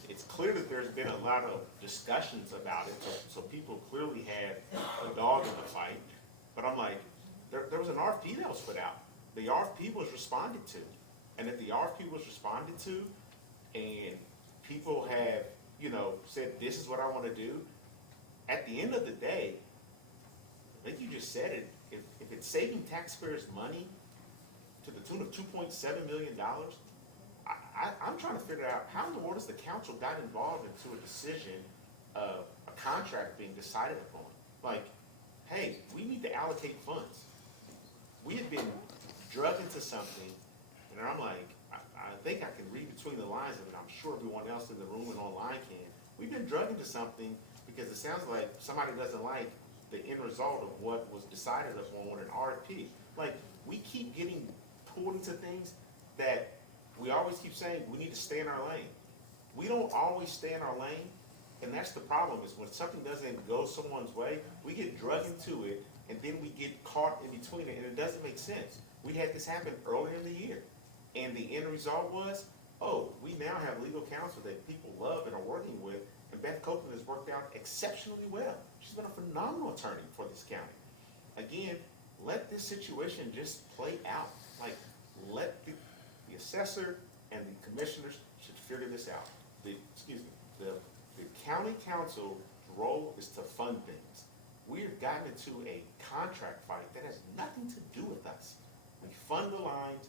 it's clear that there's been a lot of discussions about it, so people clearly had a dog in the fight. But I'm like, there was an RFP that was put out. The RFP was responded to. And if the RFP was responded to, and people have, said, this is what I wanna do, at the end of the day, I think you just said it, if it's saving taxpayers money to the tune of $2.7 million, I'm trying to figure out how in the world has the council got involved into a decision of a contract being decided upon? Like, hey, we need to allocate funds. We had been drugged into something, and I'm like, I think I can read between the lines of it. I'm sure everyone else in the room and online can. We've been drugged into something because it sounds like somebody doesn't like the end result of what was decided upon an RFP. Like, we keep getting pulled into things that we always keep saying we need to stay in our lane. We don't always stay in our lane, and that's the problem, is when something doesn't go someone's way, we get drugged into it, and then we get caught in between it, and it doesn't make sense. We had this happen earlier in the year, and the end result was, oh, we now have legal counsel that people love and are working with, and Beth Copeland has worked out exceptionally well. She's been a phenomenal attorney for this county. Again, let this situation just play out. Like, let the assessor and the commissioners should figure this out. The county council's role is to fund things. We have gotten into a contract fight that has nothing to do with us. We fund the lines.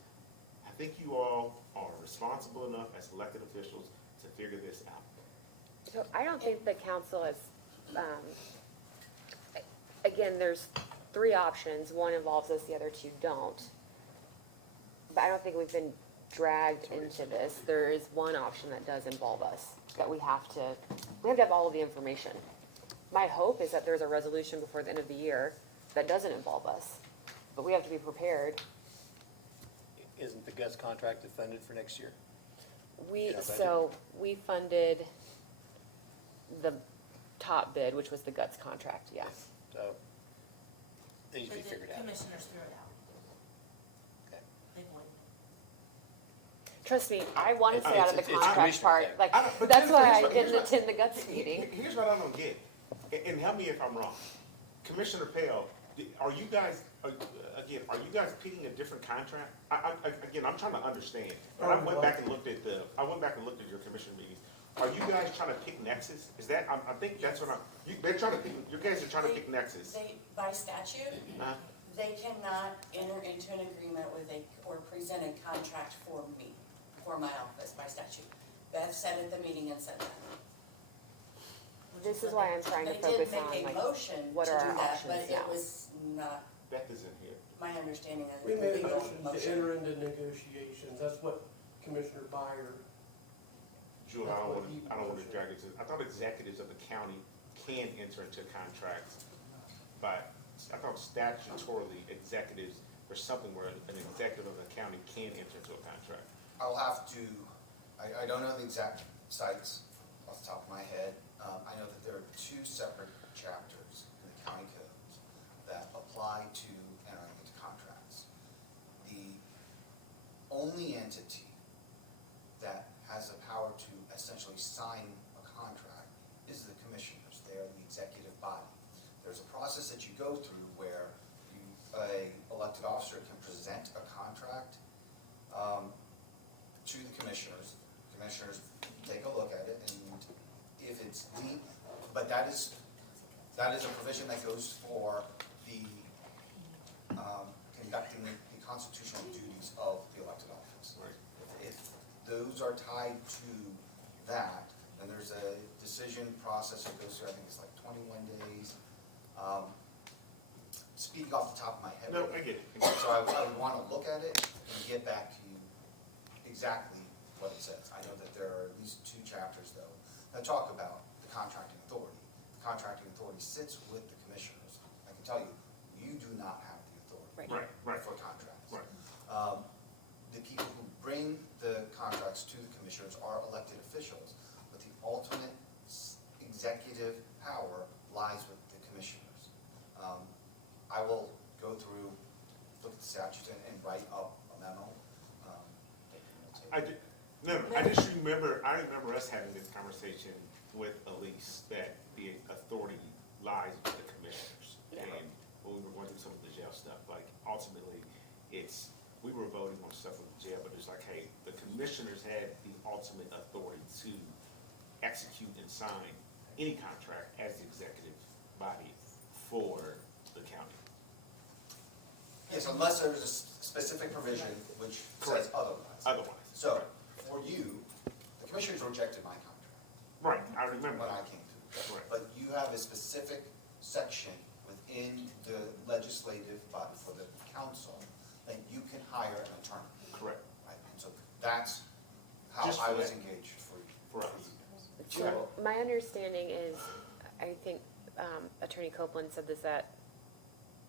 I think you all are responsible enough as elected officials to figure this out. So I don't think the council is, again, there's 3 options. One involves us, the other 2 don't. But I don't think we've been dragged into this. There is one option that does involve us, that we have to have all of the information. My hope is that there's a resolution before the end of the year that doesn't involve us, but we have to be prepared. Isn't the Guts contract funded for next year? We funded the top bid, which was the Guts contract, yes. So, it needs to be figured The out. commissioners threw it out. Okay. They wouldn't. Trust me, I want to stay out of the It's a contract commissioner part, thing. like, But that's here's why I what- didn't here's what- attend the Guts meeting. Here's what I don't get, and help me if I'm wrong. Commissioner Pale, are you guys, again, are you guys picking a different contract? Again, I'm trying to understand. And I went back and looked at your commission meetings. Are you guys trying to pick Nexus? Is that, I think that's what they're trying to pick, you guys are trying to pick Nexus. They, by statute, Huh? they cannot enter into an agreement with or present a contract for me, for my office, by statute. Beth said at the meeting and said that. This is why I'm trying to focus on, They did make like, a motion to do what are our that, options but it now? was not Beth isn't here. my understanding of We the made a legal motion to motion. enter into negotiations, that's what Commissioner Byer, Jewel, I don't want to drag it to, I thought executives of the county can enter into contracts, but I thought statutorily executives or something where an executive of the county can enter into a contract. I'll have to, I don't know the exact sites off the top of my head. I know that there are two separate chapters in the county codes that apply to entering into contracts. The only entity that has the power to essentially sign a contract is the commissioners. They are the executive body. There's a process that you go through where a elected officer can present a contract to the commissioners. Commissioners take a look at it, and if it's deemed, but that is a provision that goes for the conducting the constitutional duties of the elected office. If those are tied to that, then there's a decision process that goes through, I think it's like 21 days. Speaking off the top of my head. No, I get it. So I would want to look at it and get back to you exactly what it says. I know that there are at least two chapters, though, that talk about the contracting authority. The contracting authority sits with the commissioners. I can tell you, you do not have the authority Right. for contracts. Right. The people who bring the contracts to the commissioners are elected officials, but the ultimate executive power lies with the commissioners. I will go through, look at the statute and write up a memo. I remember us having this conversation with Elise, that the authority lies with the commissioners. Yeah. And when we were going through some of the jail stuff, like ultimately, we were voting on stuff with the jail, but it's like, hey, the commissioners had the ultimate authority to execute and sign any contract as the executive body for the county. Yes, unless there's a specific provision which says otherwise. Otherwise. So, for you, the commissioners rejected my contract Right, I remember. when I came to. Right. But you have a specific section within the legislative body for the council that you can hire an attorney. Correct. Right, and so that's how Just I for was that. engaged for you. For us. So my understanding is, I think Attorney Copeland said this at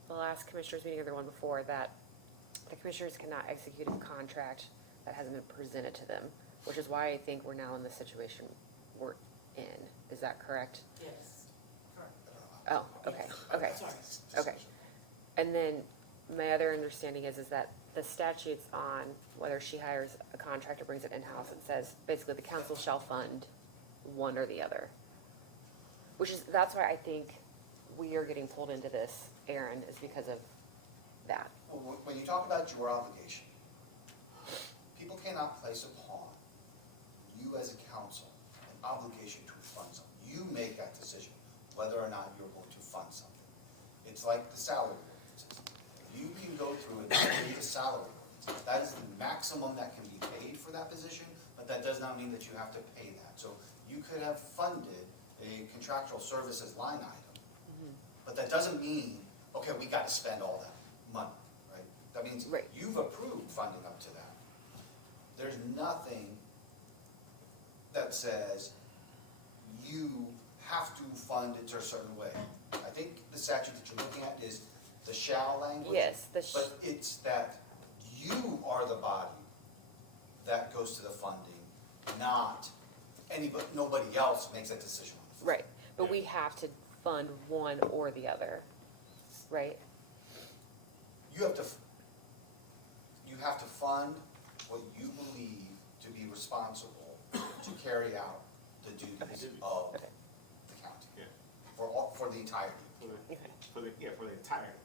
the last commissioners meeting or the one before, that the commissioners cannot execute a contract that hasn't been presented to them, which is why I think we're now in the situation we're in. Is that correct? Yes, correct. Oh, okay, okay, Sorry. okay. And then my other understanding is that the statutes on whether she hires a contractor, brings it in-house, it says basically the council shall fund one or the other. That's why I think we are getting pulled into this, Aaron, is because of that. Well, when you talk about your obligation, people cannot place upon you as a council an obligation to fund something. You make that decision whether or not you're going to fund something. It's like the salary ordinances. You can go through and create the salary ordinance. That is the maximum that can be paid for that position, but that does not mean that you have to pay that. So you could have funded a contractual services line item, but that doesn't mean, okay, we got to spend all that money, right? That means Right. you've approved funding up to that. There's nothing that says you have to fund it a certain way. I think the statute that you're looking at is the shall language. Yes, But it's that you are the body that goes to the funding, not anybody, nobody else makes that decision on the funding. Right, but we have to fund one or the other, right? You have to fund what you believe to be responsible to carry out the duties of Okay. the county. Yeah. For the entirety of for the entirety.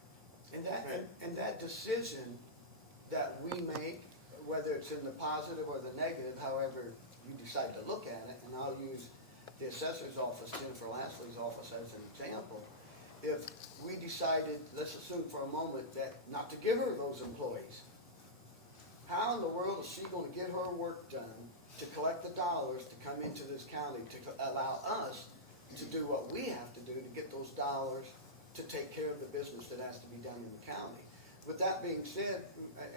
And that decision that we make, whether it's in the positive or the negative, however you decide to look at it, and I'll use the assessor's office, Jennifer Lashley's office as an example. If we decided, let's assume for a moment, that not to give her those employees, how in the world is she gonna get her work done to collect the dollars to come into this county to allow us to do what we have to do to get those dollars to take care of the business that has to be done in the county? With that being said,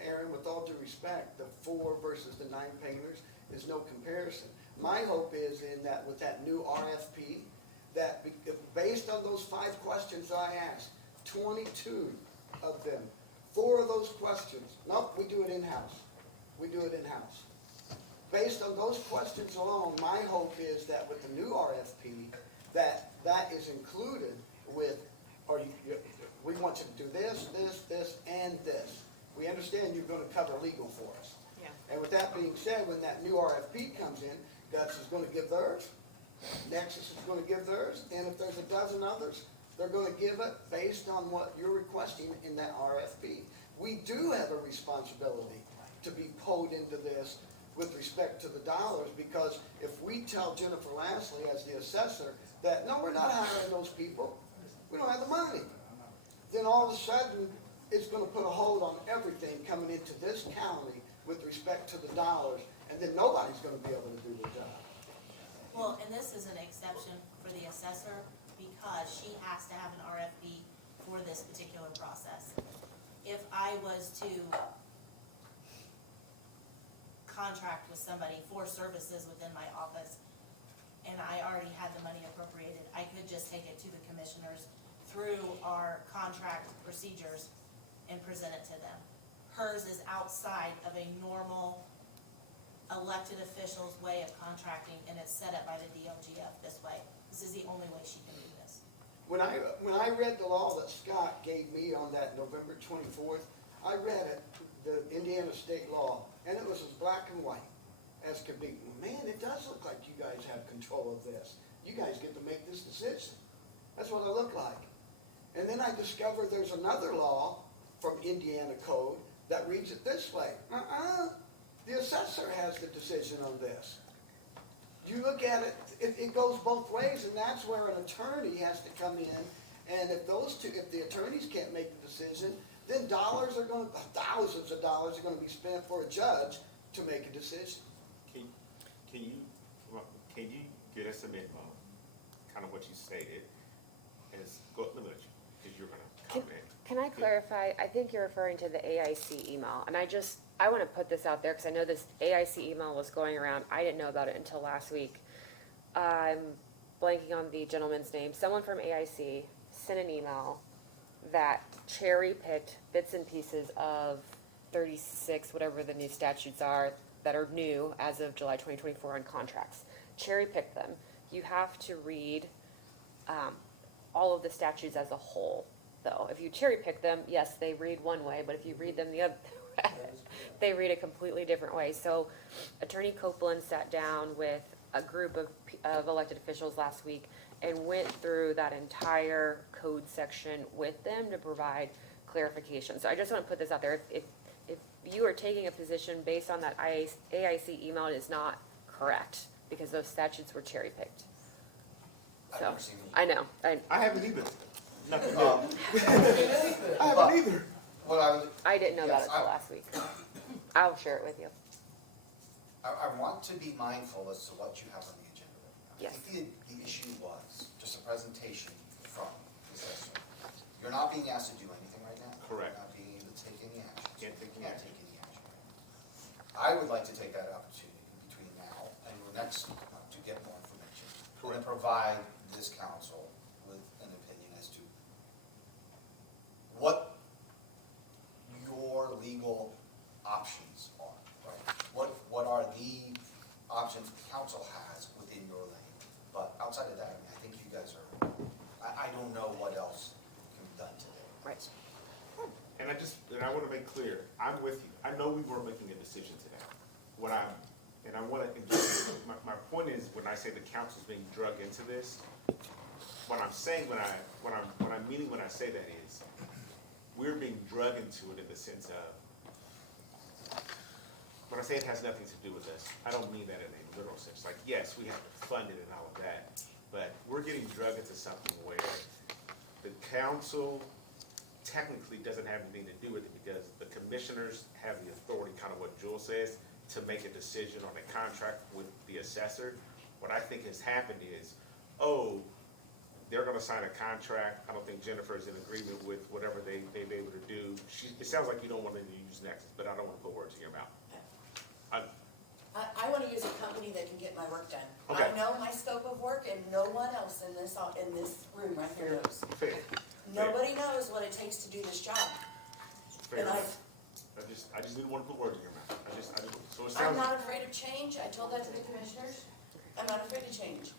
Aaron, with all due respect, the 4 versus the 9 painters is no comparison. My hope is in that with that new RFP, that based on those 5 questions I asked, 22 of them, 4 of those questions, nope, we do it in-house. We do it in-house. Based on those questions alone, my hope is that with the new RFP, that is included with, we want you to do this, and this. We understand you're gonna cover legal for us. Yeah. And with that being said, when that new RFP comes in, Guts is gonna give theirs, Nexus is gonna give theirs, and if there's a dozen others, they're gonna give it based on what you're requesting in that RFP. We do have a responsibility to be pulled into this with respect to the dollars, because if we tell Jennifer Lashley as the assessor that, no, we're not hiring those people, we don't have the money, then all of a sudden, it's gonna put a hold on everything coming into this county with respect to the dollars, and then nobody's gonna be able to do their job. Well, and this is an exception for the assessor because she has to have an RFP for this particular process. If I was to contract with somebody for services within my office and I already had the money appropriated, I could just take it to the commissioners through our contract procedures and present it to them. Hers is outside of a normal elected official's way of contracting, and it's set up by the DLGF this way. This is the only way she can do this. When I read the law that Scott gave me on that November 24th, I read it, the Indiana state law, and it was as black and white as could be. Man, it does look like you guys have control of this. You guys get to make this decision. That's what it looked like. And then I discovered there's another law from Indiana code that reads it this way. The assessor has the decision on this. You look at it, it goes both ways, and that's where an attorney has to come in. And if the attorneys can't make the decision, then thousands of dollars are gonna be spent for a judge to make a decision. Can you get us some info, kind of what you stated, and let me let you, because you're gonna comment. Can I clarify? I think you're referring to the AIC email, and I want to put this out there because I know this AIC email was going around. I didn't know about it until last week. I'm blanking on the gentleman's name. Someone from AIC sent an email that cherry-picked bits and pieces of 36, whatever the new statutes are, that are new as of July 2024 on contracts. Cherry-picked them. You have to read all of the statutes as a whole, though. If you cherry-pick them, yes, they read one way, but if you read them the other they read a completely different way. So Attorney Copeland sat down with a group of elected officials last week and went through that entire code section with them to provide clarification. So I just want to put this out there. If you are taking a position based on that AIC email, it is not correct because those statutes were cherry-picked. I've So, never seen it. I know. I haven't either. Nothing new. I haven't either. What I would, I didn't know about Yes, it till last week. I'll share it with you. I want to be mindful as to what you have on the agenda right now. Yes. I think the issue was just a presentation from the assessor. You're not being asked to do anything right now. Correct. You're not being able to take any action. Can't take any action. any action. I would like to take that opportunity between now and the next month to get more information. And provide this council with an opinion as to what your legal options are, right? What are the options the council has within your lane? But outside of that, I mean, I think you guys are, I don't know what else can be done today. Right. And I want to make clear, I'm with you. I know we weren't making a decision today. My point is, when I say the council's being drugged into this, what I'm saying when I'm meaning when I say that is, we're being drugged into it in the sense of, when I say it has nothing to do with us, I don't mean that in a literal sense. Like, yes, we have to fund it and all of that, but we're getting drugged into something where the council technically doesn't have anything to do with it because the commissioners have the authority, kind of what Jewel says, to make a decision on a contract with the assessor. What I think has happened is, oh, they're gonna sign a contract. I don't think Jennifer is in agreement with whatever they're able to do. It sounds like you don't want them to use Nexus, but I don't wanna put words in your mouth. I wanna use a company that can get my work done. Okay. I know my scope of work and no one else in this room right here knows. Fair. Nobody knows what it takes to do this job. Fair And enough. I just didn't wanna put words in your mouth. So it I'm sounds. not afraid of change, I told that to the commissioners, I'm not afraid of change.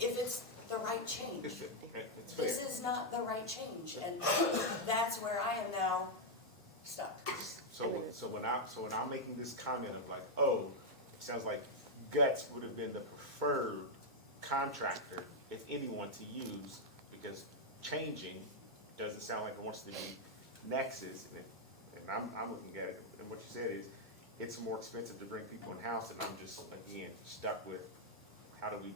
If it's the right change. It's fair. This is not the right change, and that's where I am now stuck. So when I'm making this comment of like, oh, it sounds like Guts would have been the preferred contractor, if anyone, to use, because changing doesn't sound like it wants to be Nexus, and I'm looking at it, and what you said is, it's more expensive to bring people in-house, and I'm just, again, stuck with, how do we,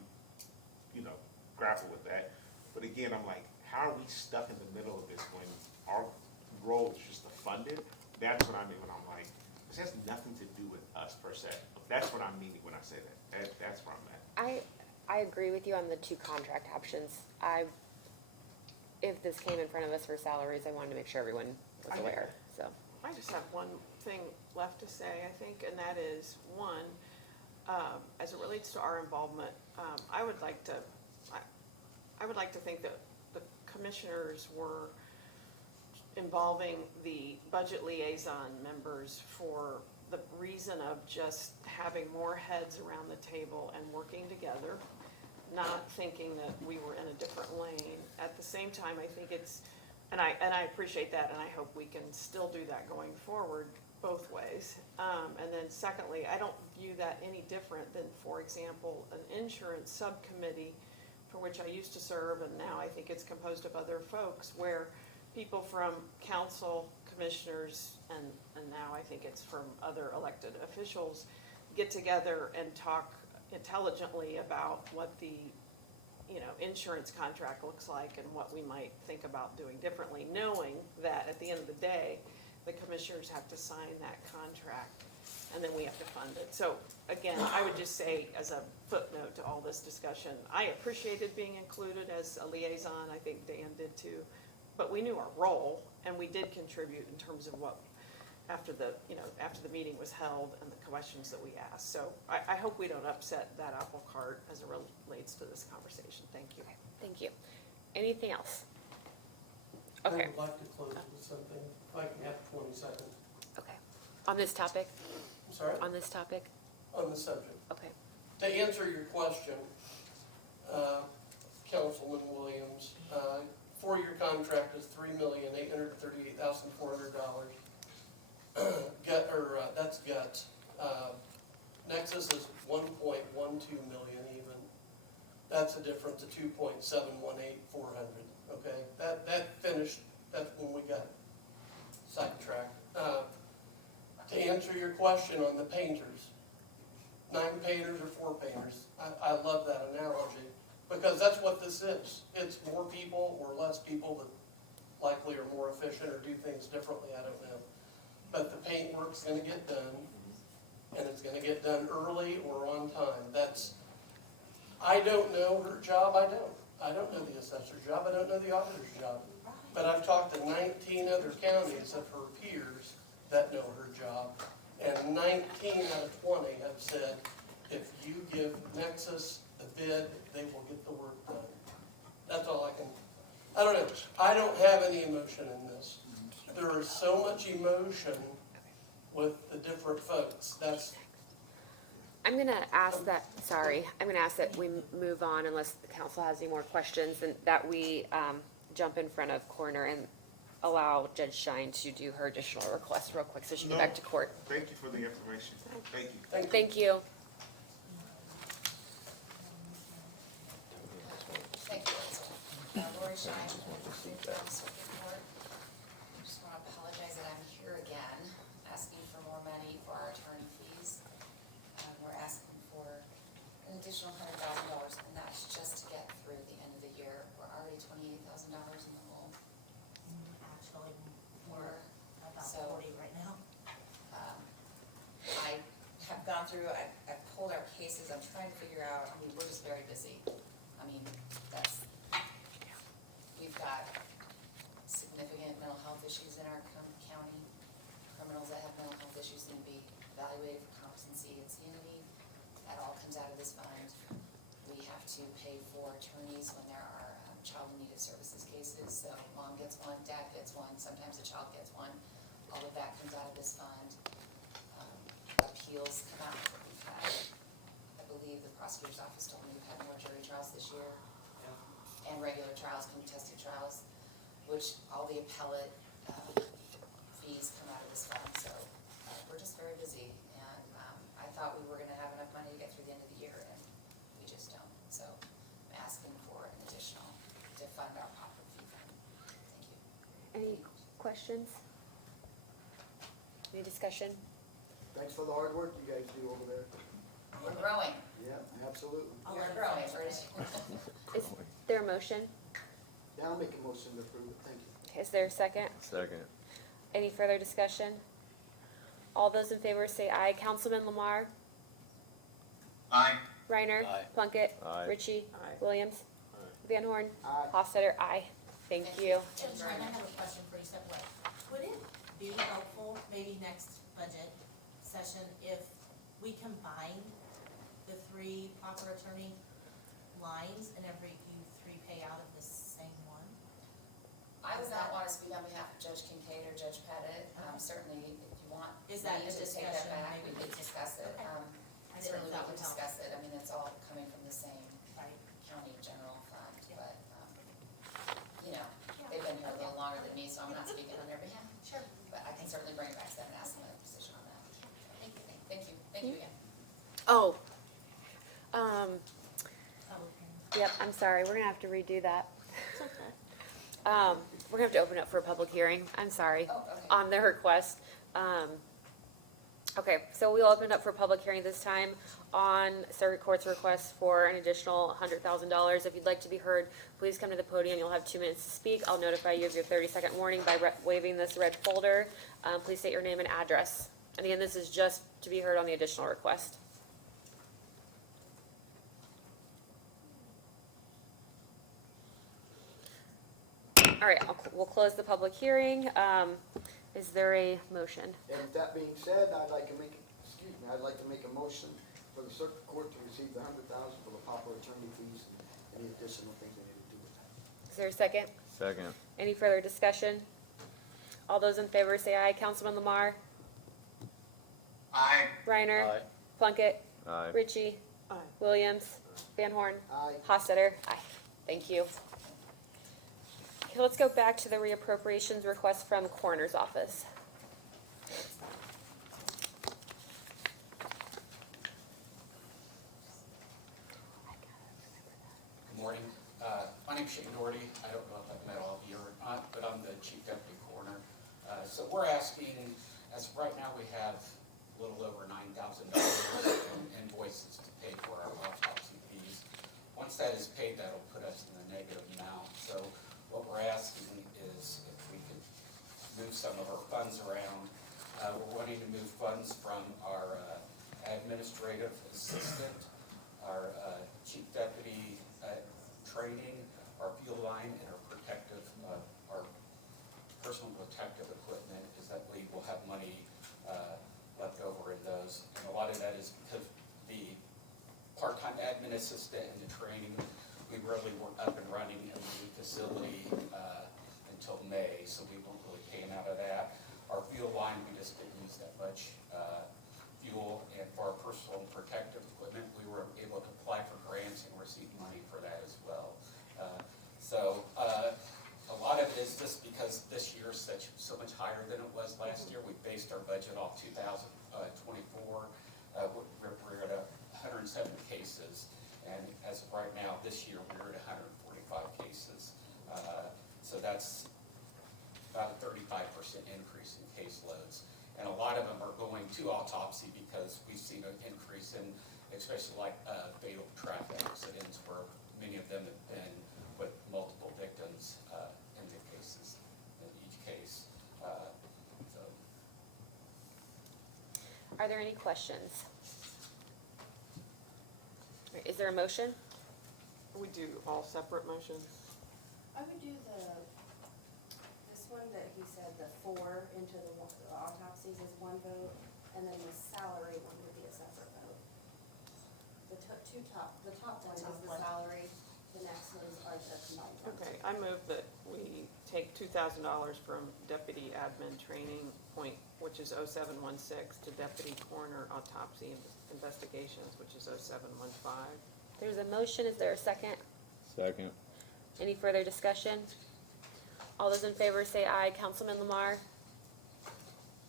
grapple with that? But again, I'm like, how are we stuck in the middle of this when our role is just to fund it? That's what I mean when I'm like, this has nothing to do with us per se. That's what I'm meaning when I say that. That's where I'm at. I agree with you on the two contract options. If this came in front of us for salaries, I wanted to make sure everyone was aware, so. I just have one thing left to say, I think, and that is, one, as it relates to our involvement, I would like to think that the commissioners were involving the budget liaison members for the reason of just having more heads around the table and working together, not thinking that we were in a different lane. At the same time, I think it's, and I appreciate that, and I hope we can still do that going forward, both ways. And then secondly, I don't view that any different than, for example, an insurance subcommittee for which I used to serve, and now I think it's composed of other folks, where people from council, commissioners, and now I think it's from other elected officials, get together and talk intelligently about what the, insurance contract looks like and what we might think about doing differently, knowing that at the end of the day, the commissioners have to sign that contract, and then we have to fund it. So, again, I would just say, as a footnote to all this discussion, I appreciated being included as a liaison, I think Dan did too, but we knew our role, and we did contribute in terms of what, after the meeting was held and the questions that we asked. So I hope we don't upset that apple cart as it relates to this conversation. Thank you. Okay, thank you. Anything else? I Okay, would like to close with something, if I can have 20 seconds. okay. On this topic? I'm sorry, On this topic? on the subject. Okay. To answer your question, Councilman Williams, 4-year contract is $3,838,400. That's Guts. Nexus is 1.12 million even. That's a difference of 2.718,400. Okay, that finished. That's when we got sidetracked. To answer your question on the painters, 9 painters or 4 painters. I love that analogy because that's what this is. It's more people or less people that likely are more efficient or do things differently. I don't know. But the paint work's gonna get done, and it's gonna get done early or on time. I don't know her job, I don't know the assessor's job, I don't know the auditor's job. But I've talked to 19 other counties of her peers that know her job, and 19 out of 20 have said, if you give Nexus the bid, they will get the work done. That's all I don't know. I don't have any emotion in this. There is so much emotion with the different folks. I'm gonna ask that we move on unless the council has any more questions, and that we jump in front of coroner and allow Judge Shine to do her additional request real quick so she can get back to court. Thank you for the information. Thank you. Thank you. Thank you. Lori Shine with Circuit Court. Just want to apologize that I'm here again, asking for more money for our attorney fees. We're asking for an additional $100,000, and that's just to get through the end of the year. We're already $28,000 in the hole. Actually, we're about So- 40 right now. I have gone through, I've pulled our cases, I'm trying to figure out, I mean, we're just very busy. I mean, we've got significant mental health issues in our county. Criminals that have mental health issues need to be evaluated for competency and sanity. That all comes out of this fund. We have to pay for attorneys when there are child in need of services cases. So mom gets one, dad gets one, sometimes the child gets one. All of that comes out of this fund. Appeals come out. We've had, I believe the prosecutor's office told me we've had more jury trials this year. And regular trials, contested trials, which all the appellate fees come out of this fund. So we're just very busy. And I thought we were gonna have enough money to get through the end of the year, and we just don't. So I'm asking for an additional to fund our proper fee fund. Thank you. Any questions? Any discussion? Thanks for the hard work you guys do over there. We're growing. Yeah, absolutely. I'll We're let it growing. finish. Is there a motion? Yeah, I'll make a motion to approve it, thank you. Okay, is there a second? Second. Any further discussion? All those in favor say aye. Councilman Lamar? Aye. Reiner? Aye. Plunkett? Aye. Ritchie? Aye. Williams? Aye. Van Horn? Aye. Hofstadter? Aye. Thank you. And John, I have a question for you, separate. Would it be helpful, maybe next budget session, if we combined the 3 proper attorney lines and you 3 pay out of the same one? I would not want to speak on behalf of Judge Kincaid or Judge Pettit. Certainly, if you want Is that me a to take that discussion back, we maybe? could discuss it. Okay. I didn't Certainly, know if that we could would help. discuss it. I mean, it's all coming from the same Right. county general fund, Yeah. but, you know, they've been here a little longer than me, so I'm not speaking on their behalf. Sure. But I can certainly bring it back to them and ask them a position on that. Thank you, thank you again. Oh, Public hearing. yep, I'm sorry. We're gonna have to redo that. We're gonna have to open up for a public hearing. I'm sorry. Oh, okay. On their request. Okay, so we'll open up for a public hearing this time on Circuit Court's request for an additional $100,000. If you'd like to be heard, please come to the podium. You'll have 2 minutes to speak. I'll notify you of your 30-second warning by waving this red folder. Please state your name and address. And again, this is just to be heard on the additional request. All right, we'll close the public hearing. Is there a motion? And with that being said, I'd like to make a motion for the circuit court to receive the $100,000 for the proper attorney fees and any additional things they need to do with that. Is there a second? Second. Any further discussion? All those in favor say aye. Councilman Lamar? Aye. Reiner? Aye. Plunkett? Aye. Ritchie? Aye. Williams? Van Horn? Aye. Hofstadter? Aye. Thank you. Okay, let's go back to the reappropriations request from Coroner's Office. Good morning. My name's Shane Doherty. I don't know if I've met all of you or not, but I'm the Chief Deputy Coroner. So we're asking, as of right now, we have a little over $9,000 in invoices to pay for our autopsy fees. Once that is paid, that'll put us in the negative amount. So what we're asking is if we could move some of our funds around. We're wanting to move funds from our administrative assistant, our chief deputy training, our fuel line, and our our personal protective equipment, is that we will have money left over in those. And a lot of that is because the part-time admin assistant and the training, we really weren't up and running in the new facility until May, so we won't really pay out of that. Our fuel line, we just didn't use that much fuel, and for our personal protective equipment, we were able to apply for grants and receive money for that as well. A lot of it is just because this year is so much higher than it was last year. We based our budget off 2024. We're at 107 cases, and as of right now, this year, we're at 145 cases. that's about a 35% increase in caseloads. And a lot of them are going to autopsy because we've seen an increase in, especially like fatal traffic accidents where many of them have been with multiple victims in the cases, in each case. So Are there any questions? All right, is there a motion? We do all separate motions? I would do this one that he said, the 4 into the autopsies is one vote, and then the salary one would be a separate vote. The top one is the salary, the next ones are the combined ones. Okay, I move that we take $2,000 from deputy admin training point, which is 0716, to deputy coroner autopsy investigations, which is 0715. There's a motion, is there a second? Second. Any further discussion? All those in favor say aye. Councilman Lamar?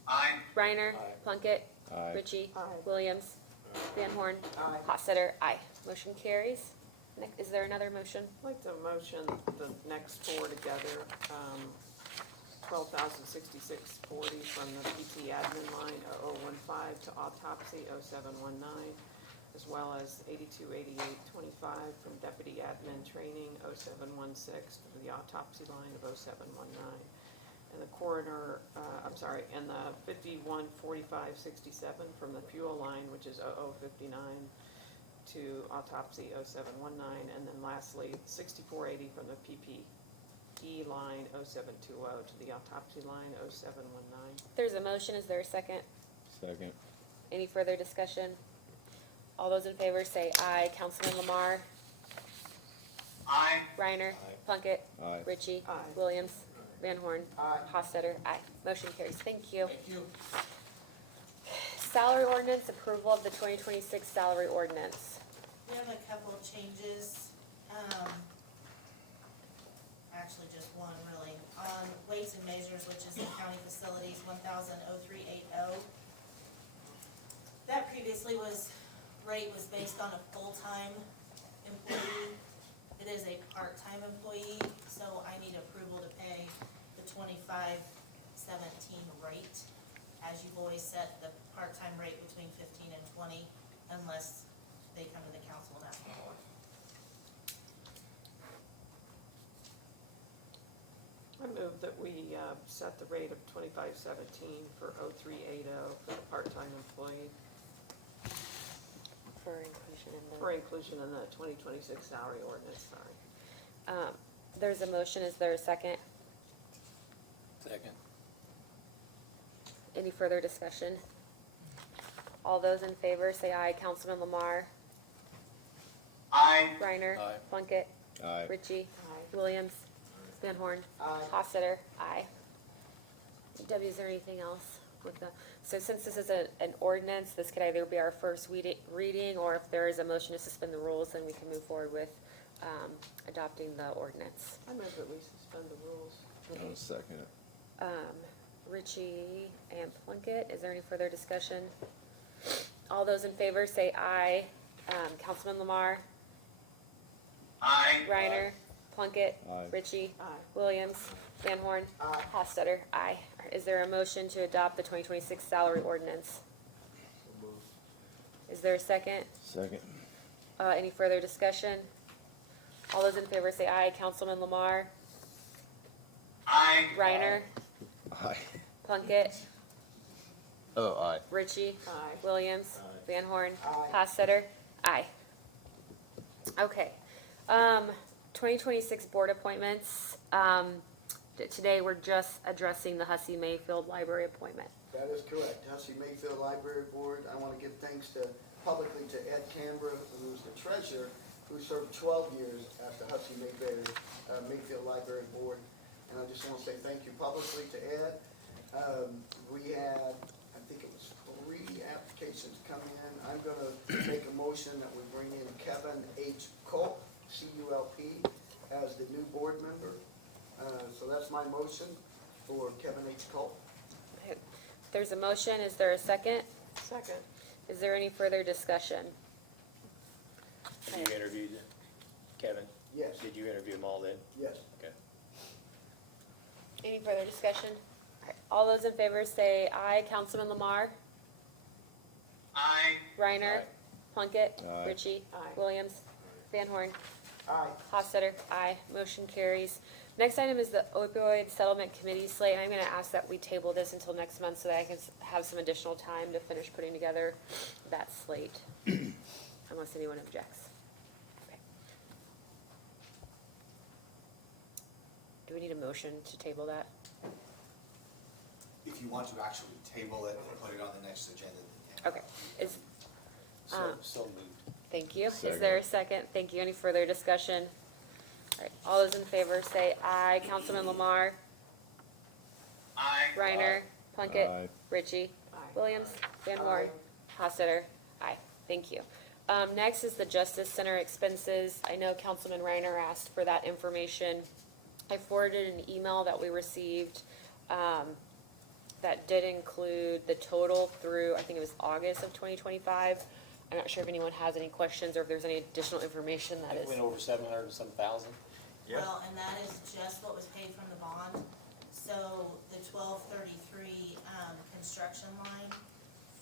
Aye. Reiner? Plunkett? Aye. Ritchie? Aye. Williams? Van Horn? Aye. Hostetter? Aye. Motion carries. Is there another motion? I'd like to motion the next 4 together, 12,066.40 from the PT admin line 0015 to autopsy 0719, as well as 8288.25 from deputy admin training 0716 to the autopsy line of 0719. And the coroner, and the 5145.67 from the fuel line, which is 0059 to autopsy 0719, and then lastly, 6480 from the PPE line 0720 to the autopsy line 0719. There's a motion, is there a second? Second. Any further discussion? All those in favor say aye. Councilman Lamar? Aye. Reiner? Plunkett? Aye. Ritchie? Aye. Williams? Van Horn? Aye. Hostetter? Aye. Motion carries. Thank you. thank you. Salary ordinance, approval of the 2026 salary ordinance. We have a couple of changes, actually just one really. On weights and measures, which is in county facilities, 1,0380. That previously rate was based on a full-time employee. It is a part-time employee, so I need approval to pay the 2517 rate. As you've always set the part-time rate between 15 and 20, unless they come to the council and ask for more. I move that we set the rate of 2517 for 0380 for the part-time employee, For inclusion in the. for inclusion in the 2026 salary ordinance, sorry. There's a motion, is there a second? Second. Any further discussion? All those in favor say aye. Councilman Lamar? Aye. Reiner? Aye. Plunkett? Aye. Ritchie? Aye. Williams? Van Horn? Aye. Hostetter? Aye. Debbie, is there anything else with the, so since this is an ordinance, this could either be our first reading, or if there is a motion to suspend the rules, then we can move forward with adopting the ordinance. I move that we suspend the rules. I'll second it. Ritchie and Plunkett, is there any further discussion? All those in favor say aye. Councilman Lamar? Aye. Reiner? Plunkett? Aye. Ritchie? Aye. Williams? Van Horn? Aye. Hostetter? Aye. Is there a motion to adopt the 2026 salary ordinance? Is there a second? Second. Any further discussion? All those in favor say aye. Councilman Lamar? Aye. Reiner? Aye. Plunkett? Oh, aye. Ritchie? Aye. Williams? Van Horn? Aye. Hostetter? Aye. Okay. 2026 board appointments. Today, we're just addressing the Hussey Mayfield Library appointment. That is correct. Hussey Mayfield Library Board, I want to give thanks publicly to Ed Canberra, who was the treasurer, who served 12 years at the Hussey Mayfield Library Board. And I just want to say thank you publicly to Ed. We had, I think it was 3 applications come in. I'm going to make a motion that we bring in Kevin H. Culp, C-U-L-P, as the new board member. So that's my motion for Kevin H. Culp. There's a motion. Is there a second? Second. Is there any further discussion? Did you interview Kevin? Yes, Did you interview them all then? yes. Okay. further discussion? All right, all those in favor say aye. Councilman Lamar? I, Reiner? Plunkett? Aye. Ritchie? Aye. Williams? Van Horn? Aye. Hofstadter? Aye. Motion carries. Next item is the opioid settlement committee slate, and I'm gonna ask that we table this until next month so that I can have some additional time to finish putting together that slate, unless anyone objects. Okay. Do we need a motion to table that? If you want to actually table it and put it on the next agenda, then Okay, is, So moved. thank you. Is there a second? Thank you. Any further discussion? All right, all those in favor say aye. Councilman Lamar? I, Reiner? Plunkett? Aye. Ritchie? Aye. Williams? Van Horn? Hofstadter? Aye. Thank you. Next is the Justice Center expenses. I know Councilman Reiner asked for that information. I forwarded an email that we received, that did include the total through, I think it was August of 2025. I'm not sure if anyone has any questions or if there's any additional information I that think is. we went over 700 and some thousand. Yeah. Well, and that is just what was paid from the bond. So the 1233, construction line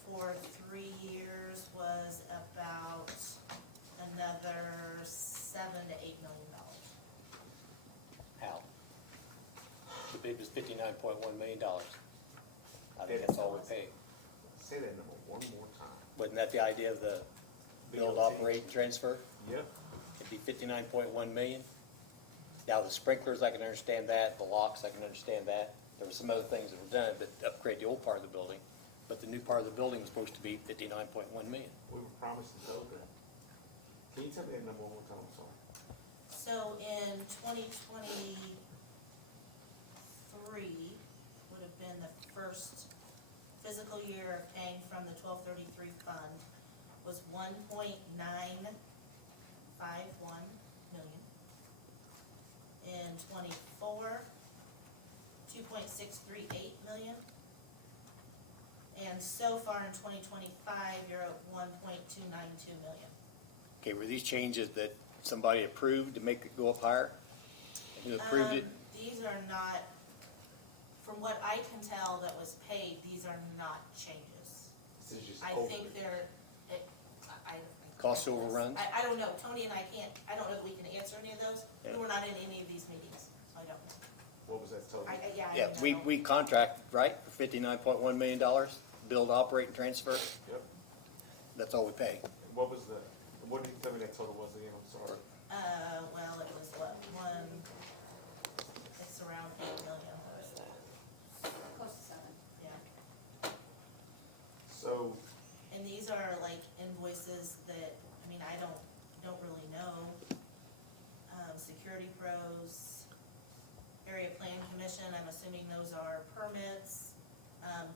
for 3 years was about another $7 to $8 million. How? The bid was $59.1 million. I think that's all we paid. Say that number one more time. Wasn't that the idea of the build, BOT. operate, and transfer? Yep. It'd be 59.1 million. Now, the sprinklers, I can understand that, the locks, I can understand that. There were some other things that were done that upgrade the old part of the building, but the new part of the building was supposed to be 59.1 million. We were promised and told that. Can you tell me that number one more time? I'm sorry. So in 2023 would have been the first physical year of paying from the 1233 fund was 1.951 million. In 24, 2.638 million. And so far in 2025, you're at 1.292 million. Okay, were these changes that somebody approved to make it go up higher? Who approved it? These are not, from what I can tell that was paid, these are not changes. This is just I over. think they're, I. Cost overruns? I don't know, Tony and I I don't know that we can answer any of those. Yeah. We were not in any of these meetings, so I don't know. What was that total? I Yeah, don't know. we contracted, right, for $59.1 million, build, operate, and transfer? Yep. That's all we pay. And what was the, what did you tell me that total was again? I'm sorry. Well, it was what, it's around 8 million. Close to 7. Yeah. So, And these are like invoices that, I mean, I don't really know. Security Pros, Area Plan Commission, I'm assuming those are permits.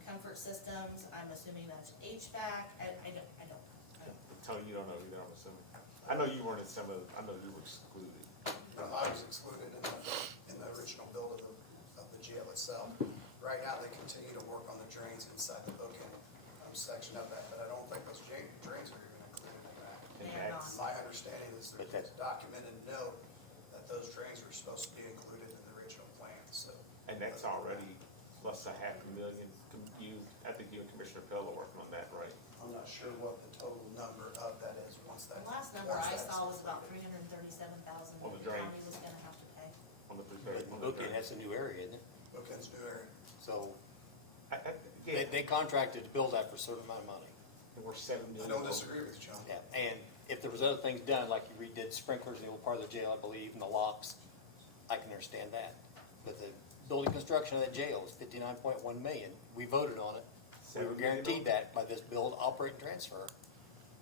Comfort Systems, I'm assuming that's HVAC, I don't. Tony, you don't know either, I'm assuming. I know you weren't in some of, I know you were excluded. I was excluded in the original build of the jail itself. Right now, they continue to work on the drains inside the bookend section of that, but I don't think those drains are even included in that. And They are that's, My understanding is But there's that's- a documented note that those drains were supposed to be included in the original plan, so. and that's already plus $500,000. I think you and Commissioner Pell are working on that, right? I'm not sure what the total number of that is once that. The last number I once that's saw was about included. 337,000 On the that the drains. county was gonna have to pay. On the But prepared, on the Bookend, drain. that's a new area, isn't it? Bookend's new area. So Yeah, they contracted to build that for a certain amount of money. and we're $7 I million. don't disagree with you, John. Yeah, and if there was other things done, like you redid sprinklers in the old part of the jail, I believe, and the locks, I can understand that. But the building construction of that jail is 59.1 million. We voted on it. We were 7 million guaranteed on- that by this build, operate, and transfer.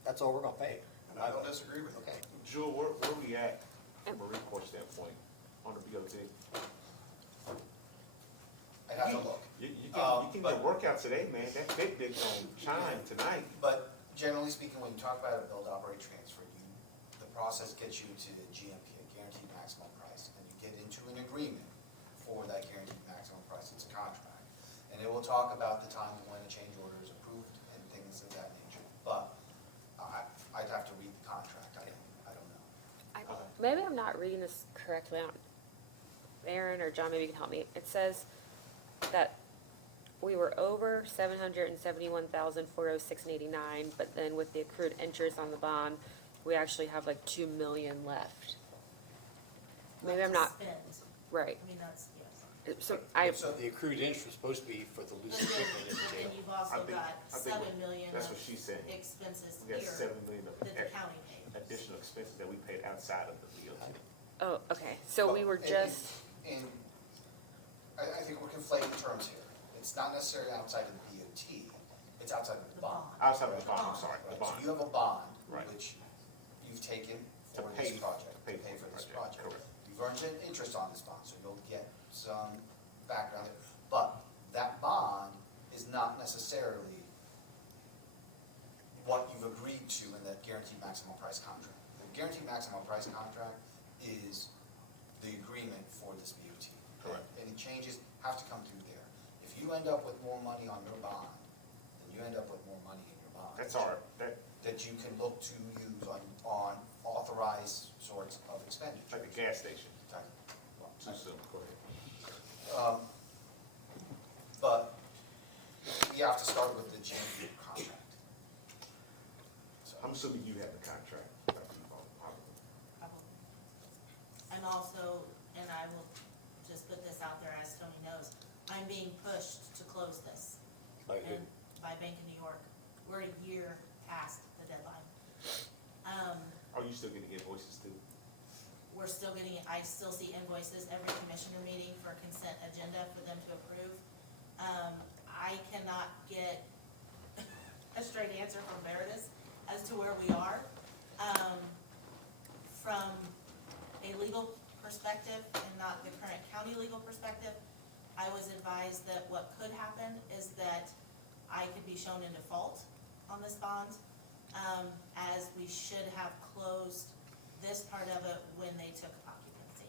That's all we're gonna pay. And I don't disagree with you. Okay. Jewel, where we at from a recourse standpoint on the BOT? I'd have to look. You can But- get workout today, man. That Fitbit gonna shine tonight. But generally speaking, when you talk about a build, operate, transfer, the process gets you to the GMP, a guaranteed maximum price, and you get into an agreement for that guaranteed maximum price. It's a contract. And it will talk about the time when a change order is approved and things of that nature. But I'd have to read the contract. I don't know. Maybe I'm not reading this correctly. Aaron or John, maybe you can help me. It says that we were over 771,406.89, but then with the accrued interest on the bond, we actually have like 2 million left. Maybe I'm not, Spend. right. I mean, that's, yes. So So the accrued interest is supposed to be for the loose But equipment in the then jail. you've also I think- got I think 7 million That's of what she's saying. expenses We got here 7 million of that the county pays. additional expenses that we paid outside of the BOT. Oh, okay, so we were just, And I think we're conflating terms here. It's not necessarily outside of the BOT, it's outside of the bond. Outside of the bond, I'm sorry, the Right, so bond. you have a bond, Right. which you've taken To for pay- this project, to pay to pay for for the this project, project. correct. You've earned an interest on this bond, so you'll get some background there. But that bond is not necessarily what you've agreed to in that guaranteed maximum price contract. The guaranteed maximum price contract is the agreement for this BOT. Correct. Any changes have to come through there. If you end up with more money on your bond, then you end up with more money in your bond. That's our, that, That you can look to use on authorized sorts of expenditures. like the gas station. Right. Too soon, go ahead. But we have to start with the GMP contract. So, I'm assuming you have the contract. Dr. Yvonne, probably. Probably. I'm also, and I will just put this out there as Tony knows, I'm being pushed to close this. By who? And by Bank of New York. We're a year past the deadline. Are you still getting invoices too? We're still getting, I still see invoices every commissioner meeting for consent agenda for them to approve. I cannot get a straight answer from Meredith as to where we are. From a legal perspective and not the current county legal perspective, I was advised that what could happen is that I could be shown in default on this bond, as we should have closed this part of it when they took occupancy.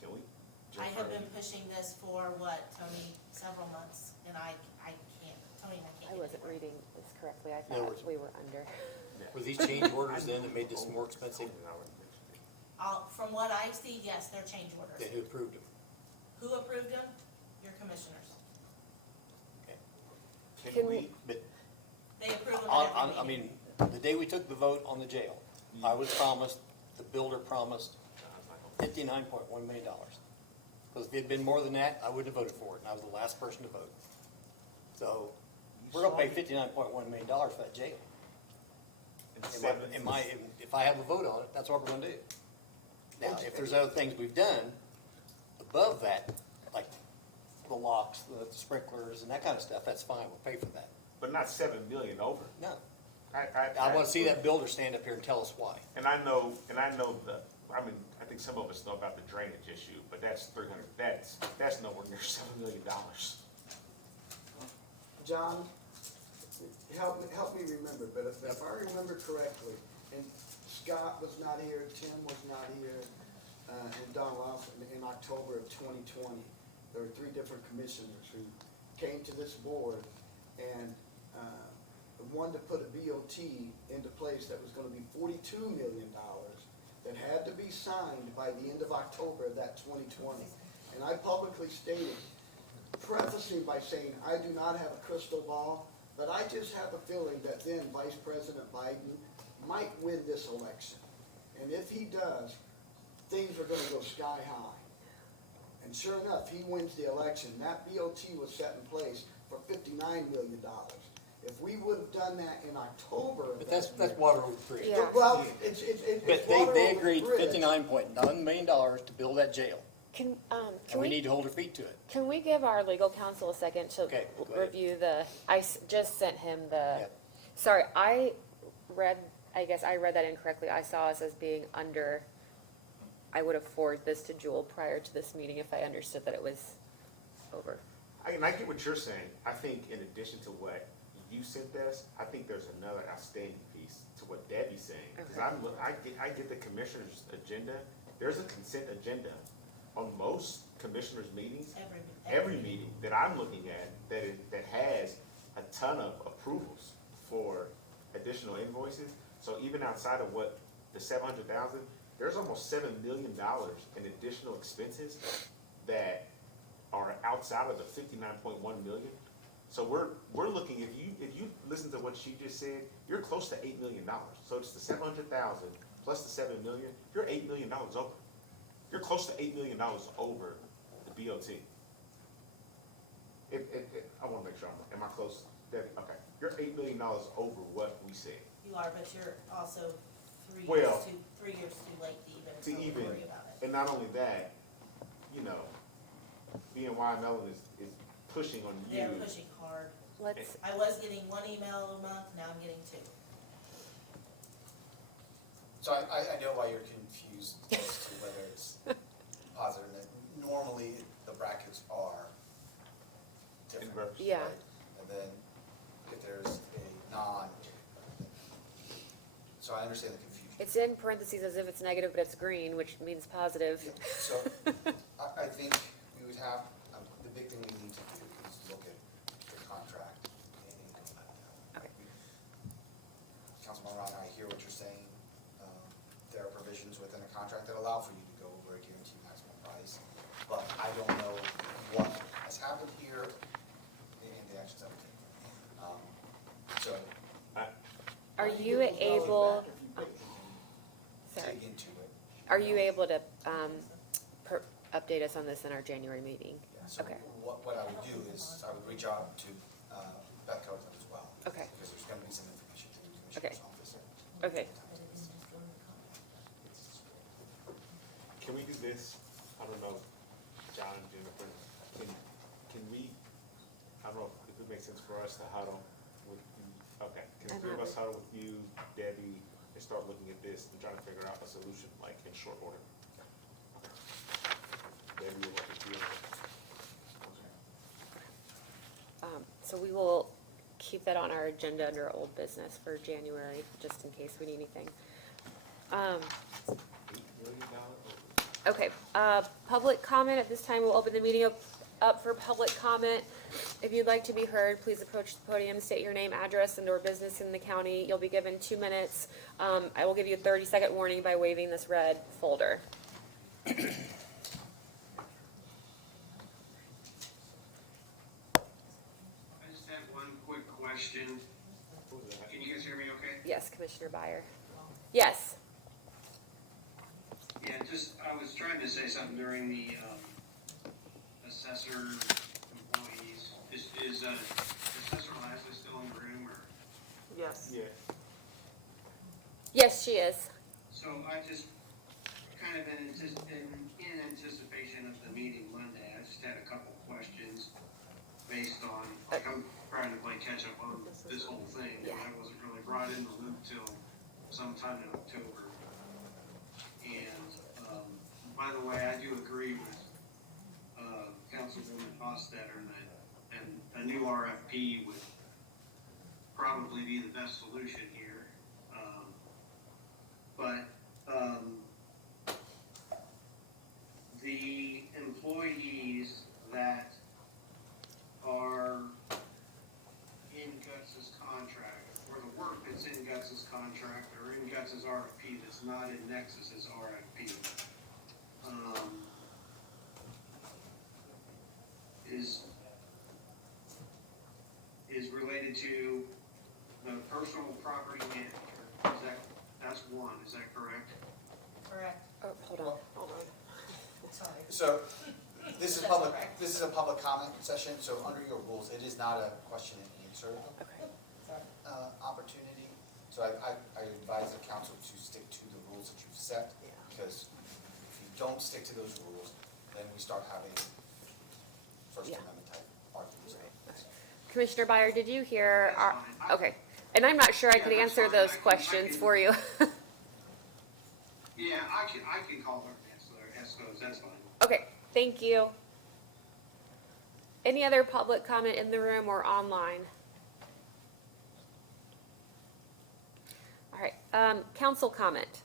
Can we? I have been pushing this for what, Tony, several months, and I can't, Tony, I can't. I get wasn't anywhere. reading this correctly, I In other words- thought we were under. Were these change orders then that made this more expensive? From what I see, yes, they're change orders. Then who approved them? Who approved them? Your commissioners. Can we- But They approve them at every I meeting. mean, the day we took the vote on the jail, I was promised, the builder promised $59.1 million. Because if it had been more than that, I wouldn't have voted for it, and I was the last person to vote. So, we're gonna pay $59.1 million for that jail. If I have a vote on it, that's what we're gonna do. Now, if there's other things we've done above that, like the locks, the sprinklers, and that kind of stuff, that's fine, we'll pay for that. But not 7 million over. No, I I wanna see that builder stand up here and tell us why. And I know I mean, I think some of us know about the drainage issue, but that's 300, that's nowhere near $7 million. John, help me remember, but if I remember correctly, and Scott was not here, Tim was not here, and Don Lawson, in October of 2020, there were 3 different commissioners who came to this board and wanted to put a BOT into place that was gonna be $42 million that had to be signed by the end of October of that 2020. And I publicly stated, prefacing by saying, I do not have a crystal ball, but I just have a feeling that then Vice President Biden might win this election. And if he does, things are gonna go sky high. And sure enough, he wins the election. That BOT was set in place for $59 million. If we would have done that in October of But that that's year- water over the bridge. Yeah. Well, it's But water they over the agreed bridge. $59.9 million to build that jail, Can and we we, need to hold our feet to it. can we give our legal counsel a second to Okay, go ahead. review just sent him the, Yeah. sorry, I read that incorrectly. I saw us as being under, I would have forwarded this to Jewel prior to this meeting if I understood that it was over. I get what you're saying. I think in addition to what you sent us, I think there's another outstanding piece to what Debbie's saying. Because Okay. I get the commissioner's agenda. There's a consent agenda on most commissioners' meetings. Every meeting that I'm looking at that has a ton of approvals for additional invoices. So even outside of what the 700,000, there's almost $7 million in additional expenses that are outside outside of the 59.1 million. So we're looking, if you listen to what she just said, you're close to $8 million. So it's the 700,000 plus the 7 million, you're $8 million over. You're close to $8 million over the BOT. I wanna make sure, am I close, Debbie? Okay, you're $8 million over what we said. You are, but you're also 3 years Well, too late to To even even, worry about it. and not only that, you know, BNY Mellon is pushing on you. They're pushing hard. Let's, I was getting 1 email a month, now I'm getting 2. So I know why you're confused as to whether it's positive. Normally, the brackets are different. Inverse. yeah. right? And then if there's a non, so I understand the confusion. It's in parentheses as if it's negative, but it's green, which means positive. Yeah, so I think we would have, the big thing we need to do is look at the contract and implement that. Okay. Councilman Ryan, I hear what you're saying. There are provisions within a contract that allow for you to go over a guaranteed maximum price, but I don't know what has happened here and the actions that were taken. So Are you able, sorry, dig into it. are you able to, update us on this in our January meeting? Yeah, so Okay. what I would do is I would reach out to Beth Copeland as well. Okay. Because there's gonna be some information to the Okay. Commissioner's office. Okay. Can we do this? I don't know, John and Jennifer, can we, I don't know if it makes sense for us to huddle with you, okay. Can the three of us huddle with you, Debbie, and start looking at this and trying to figure out a solution, like, in short order? Debbie, you'll work with you. Okay. So we will keep that on our agenda under old business for January, just in case we need anything. $8 million over. Okay, public comment, at this time, we'll open the meeting up for public comment. If you'd like to be heard, please approach the podium, state your name, address, and/or business in the county. You'll be given 2 minutes. I will give you a 30-second warning by waving this red folder. I just have one quick question. Can you guys hear me okay? Yes, Commissioner Byer. Yes. Yeah, I was trying to say something during the, assessor employees. Is Assessor Lashley still in the room, or? Yes. Yeah. Yes, she is. So I just, kind of in anticipation of the meeting Monday, I just had a couple questions based on, like, I'm trying to play catch up on this whole thing. Yeah. I wasn't really brought in the loop till sometime in October. And, by the way, I do agree with, Councilwoman Hostetter that, and a new RFP would probably be the best solution here. The employees that are in Guts's contract, or the work that's in Guts's contract, or in Guts's RFP that's not in Nexus's RFP, is related to the personal property manager. That's one, is that correct? Correct. Oh, hold on. Hold on. Sorry. So, this is That's public, correct. this is a public comment session, so under your rules, it is not a question and answer Okay. opportunity. So I advise the council to stick to the rules that you've set, because if you don't stick to those rules, then we start having First Yeah. Amendment type arguments. Commissioner Byer, did you hear That's our, fine. okay. And I'm not sure I Yeah, could that's answer fine. those I can- questions for you. Yeah, I can call her ESCOs, that's fine. Okay, thank you. Any other public comment in the room or online? All right, council comment.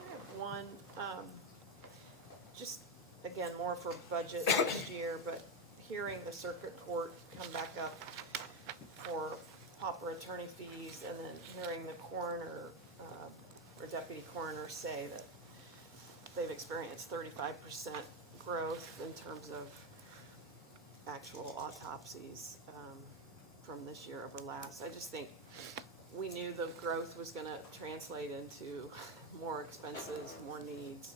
I have one, just, again, more for budget next year, but hearing the circuit court come back up for pauper attorney fees, and then hearing the coroner, or deputy coroner say that they've experienced 35% growth in terms of actual autopsies, from this year over last. I just think we knew the growth was gonna translate into more expenses, more needs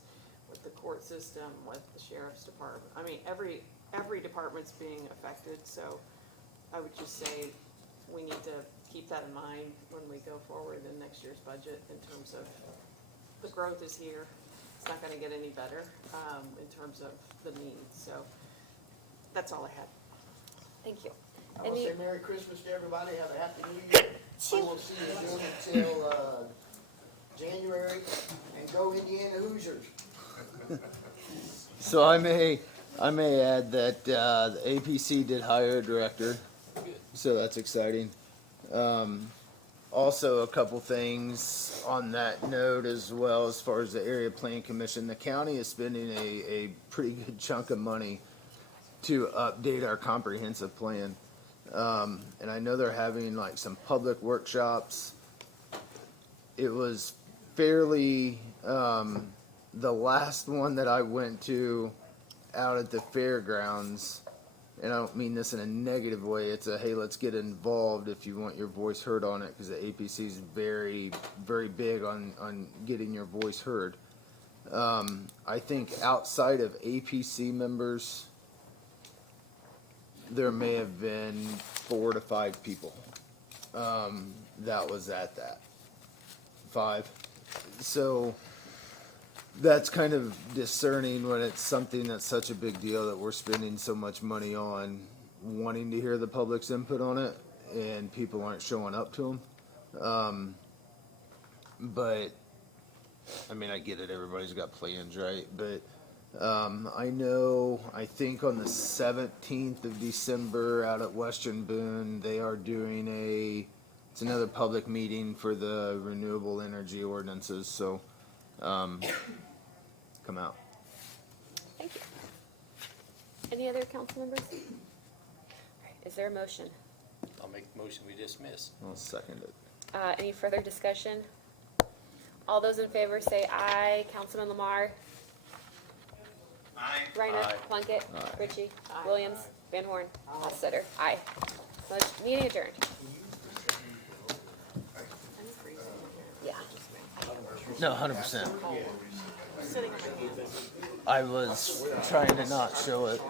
with the court system, with the sheriff's department. I mean, every department's being affected, so I would just say we need to keep that in mind when we go forward in next year's budget in terms of the growth is here. It's not gonna get any better, in terms of the needs, so that's all I had. Thank you. I want to Any- say Merry Christmas to everybody, have a Happy New Year. I won't see you again until, January, and go Indiana Hoosiers. So I may add that the APC did hire a director, so that's exciting. Also, a couple things on that note as well, as far as the area plan commission, the county is spending a pretty good chunk of money to update our comprehensive plan. And I know they're having like some public workshops. It was fairly, the last one that I went to out at the fairgrounds, and I don't mean this in a negative way, it's a, hey, let's get involved if you want your voice heard on it, because the APC is very, very big on getting your voice heard. I think outside of APC members, there may have been 4 to 5 people that was at that. 5. So that's kind of discerning when it's something that's such a big deal that we're spending so much money on, wanting to hear the public's input on it, and people aren't showing up to them. But I mean, I get it, everybody's got plans, right? But I think on the 17th of December out at Western Boone, they are doing it's another public meeting for the renewable energy ordinances, so come out. Thank you. Any other council members? All right, is there a motion? I'll make the motion we dismiss. I'll second it. Any further discussion? All those in favor say aye. Councilman Lamar? Aye. Reiner? Aye. Plunkett? Aye. Ritchie? Williams? Van Horn? Hostetter? Aye. Meeting adjourned. I'm freezing here. Yeah. No, 100%. Sitting on my hands. I was trying to not show it.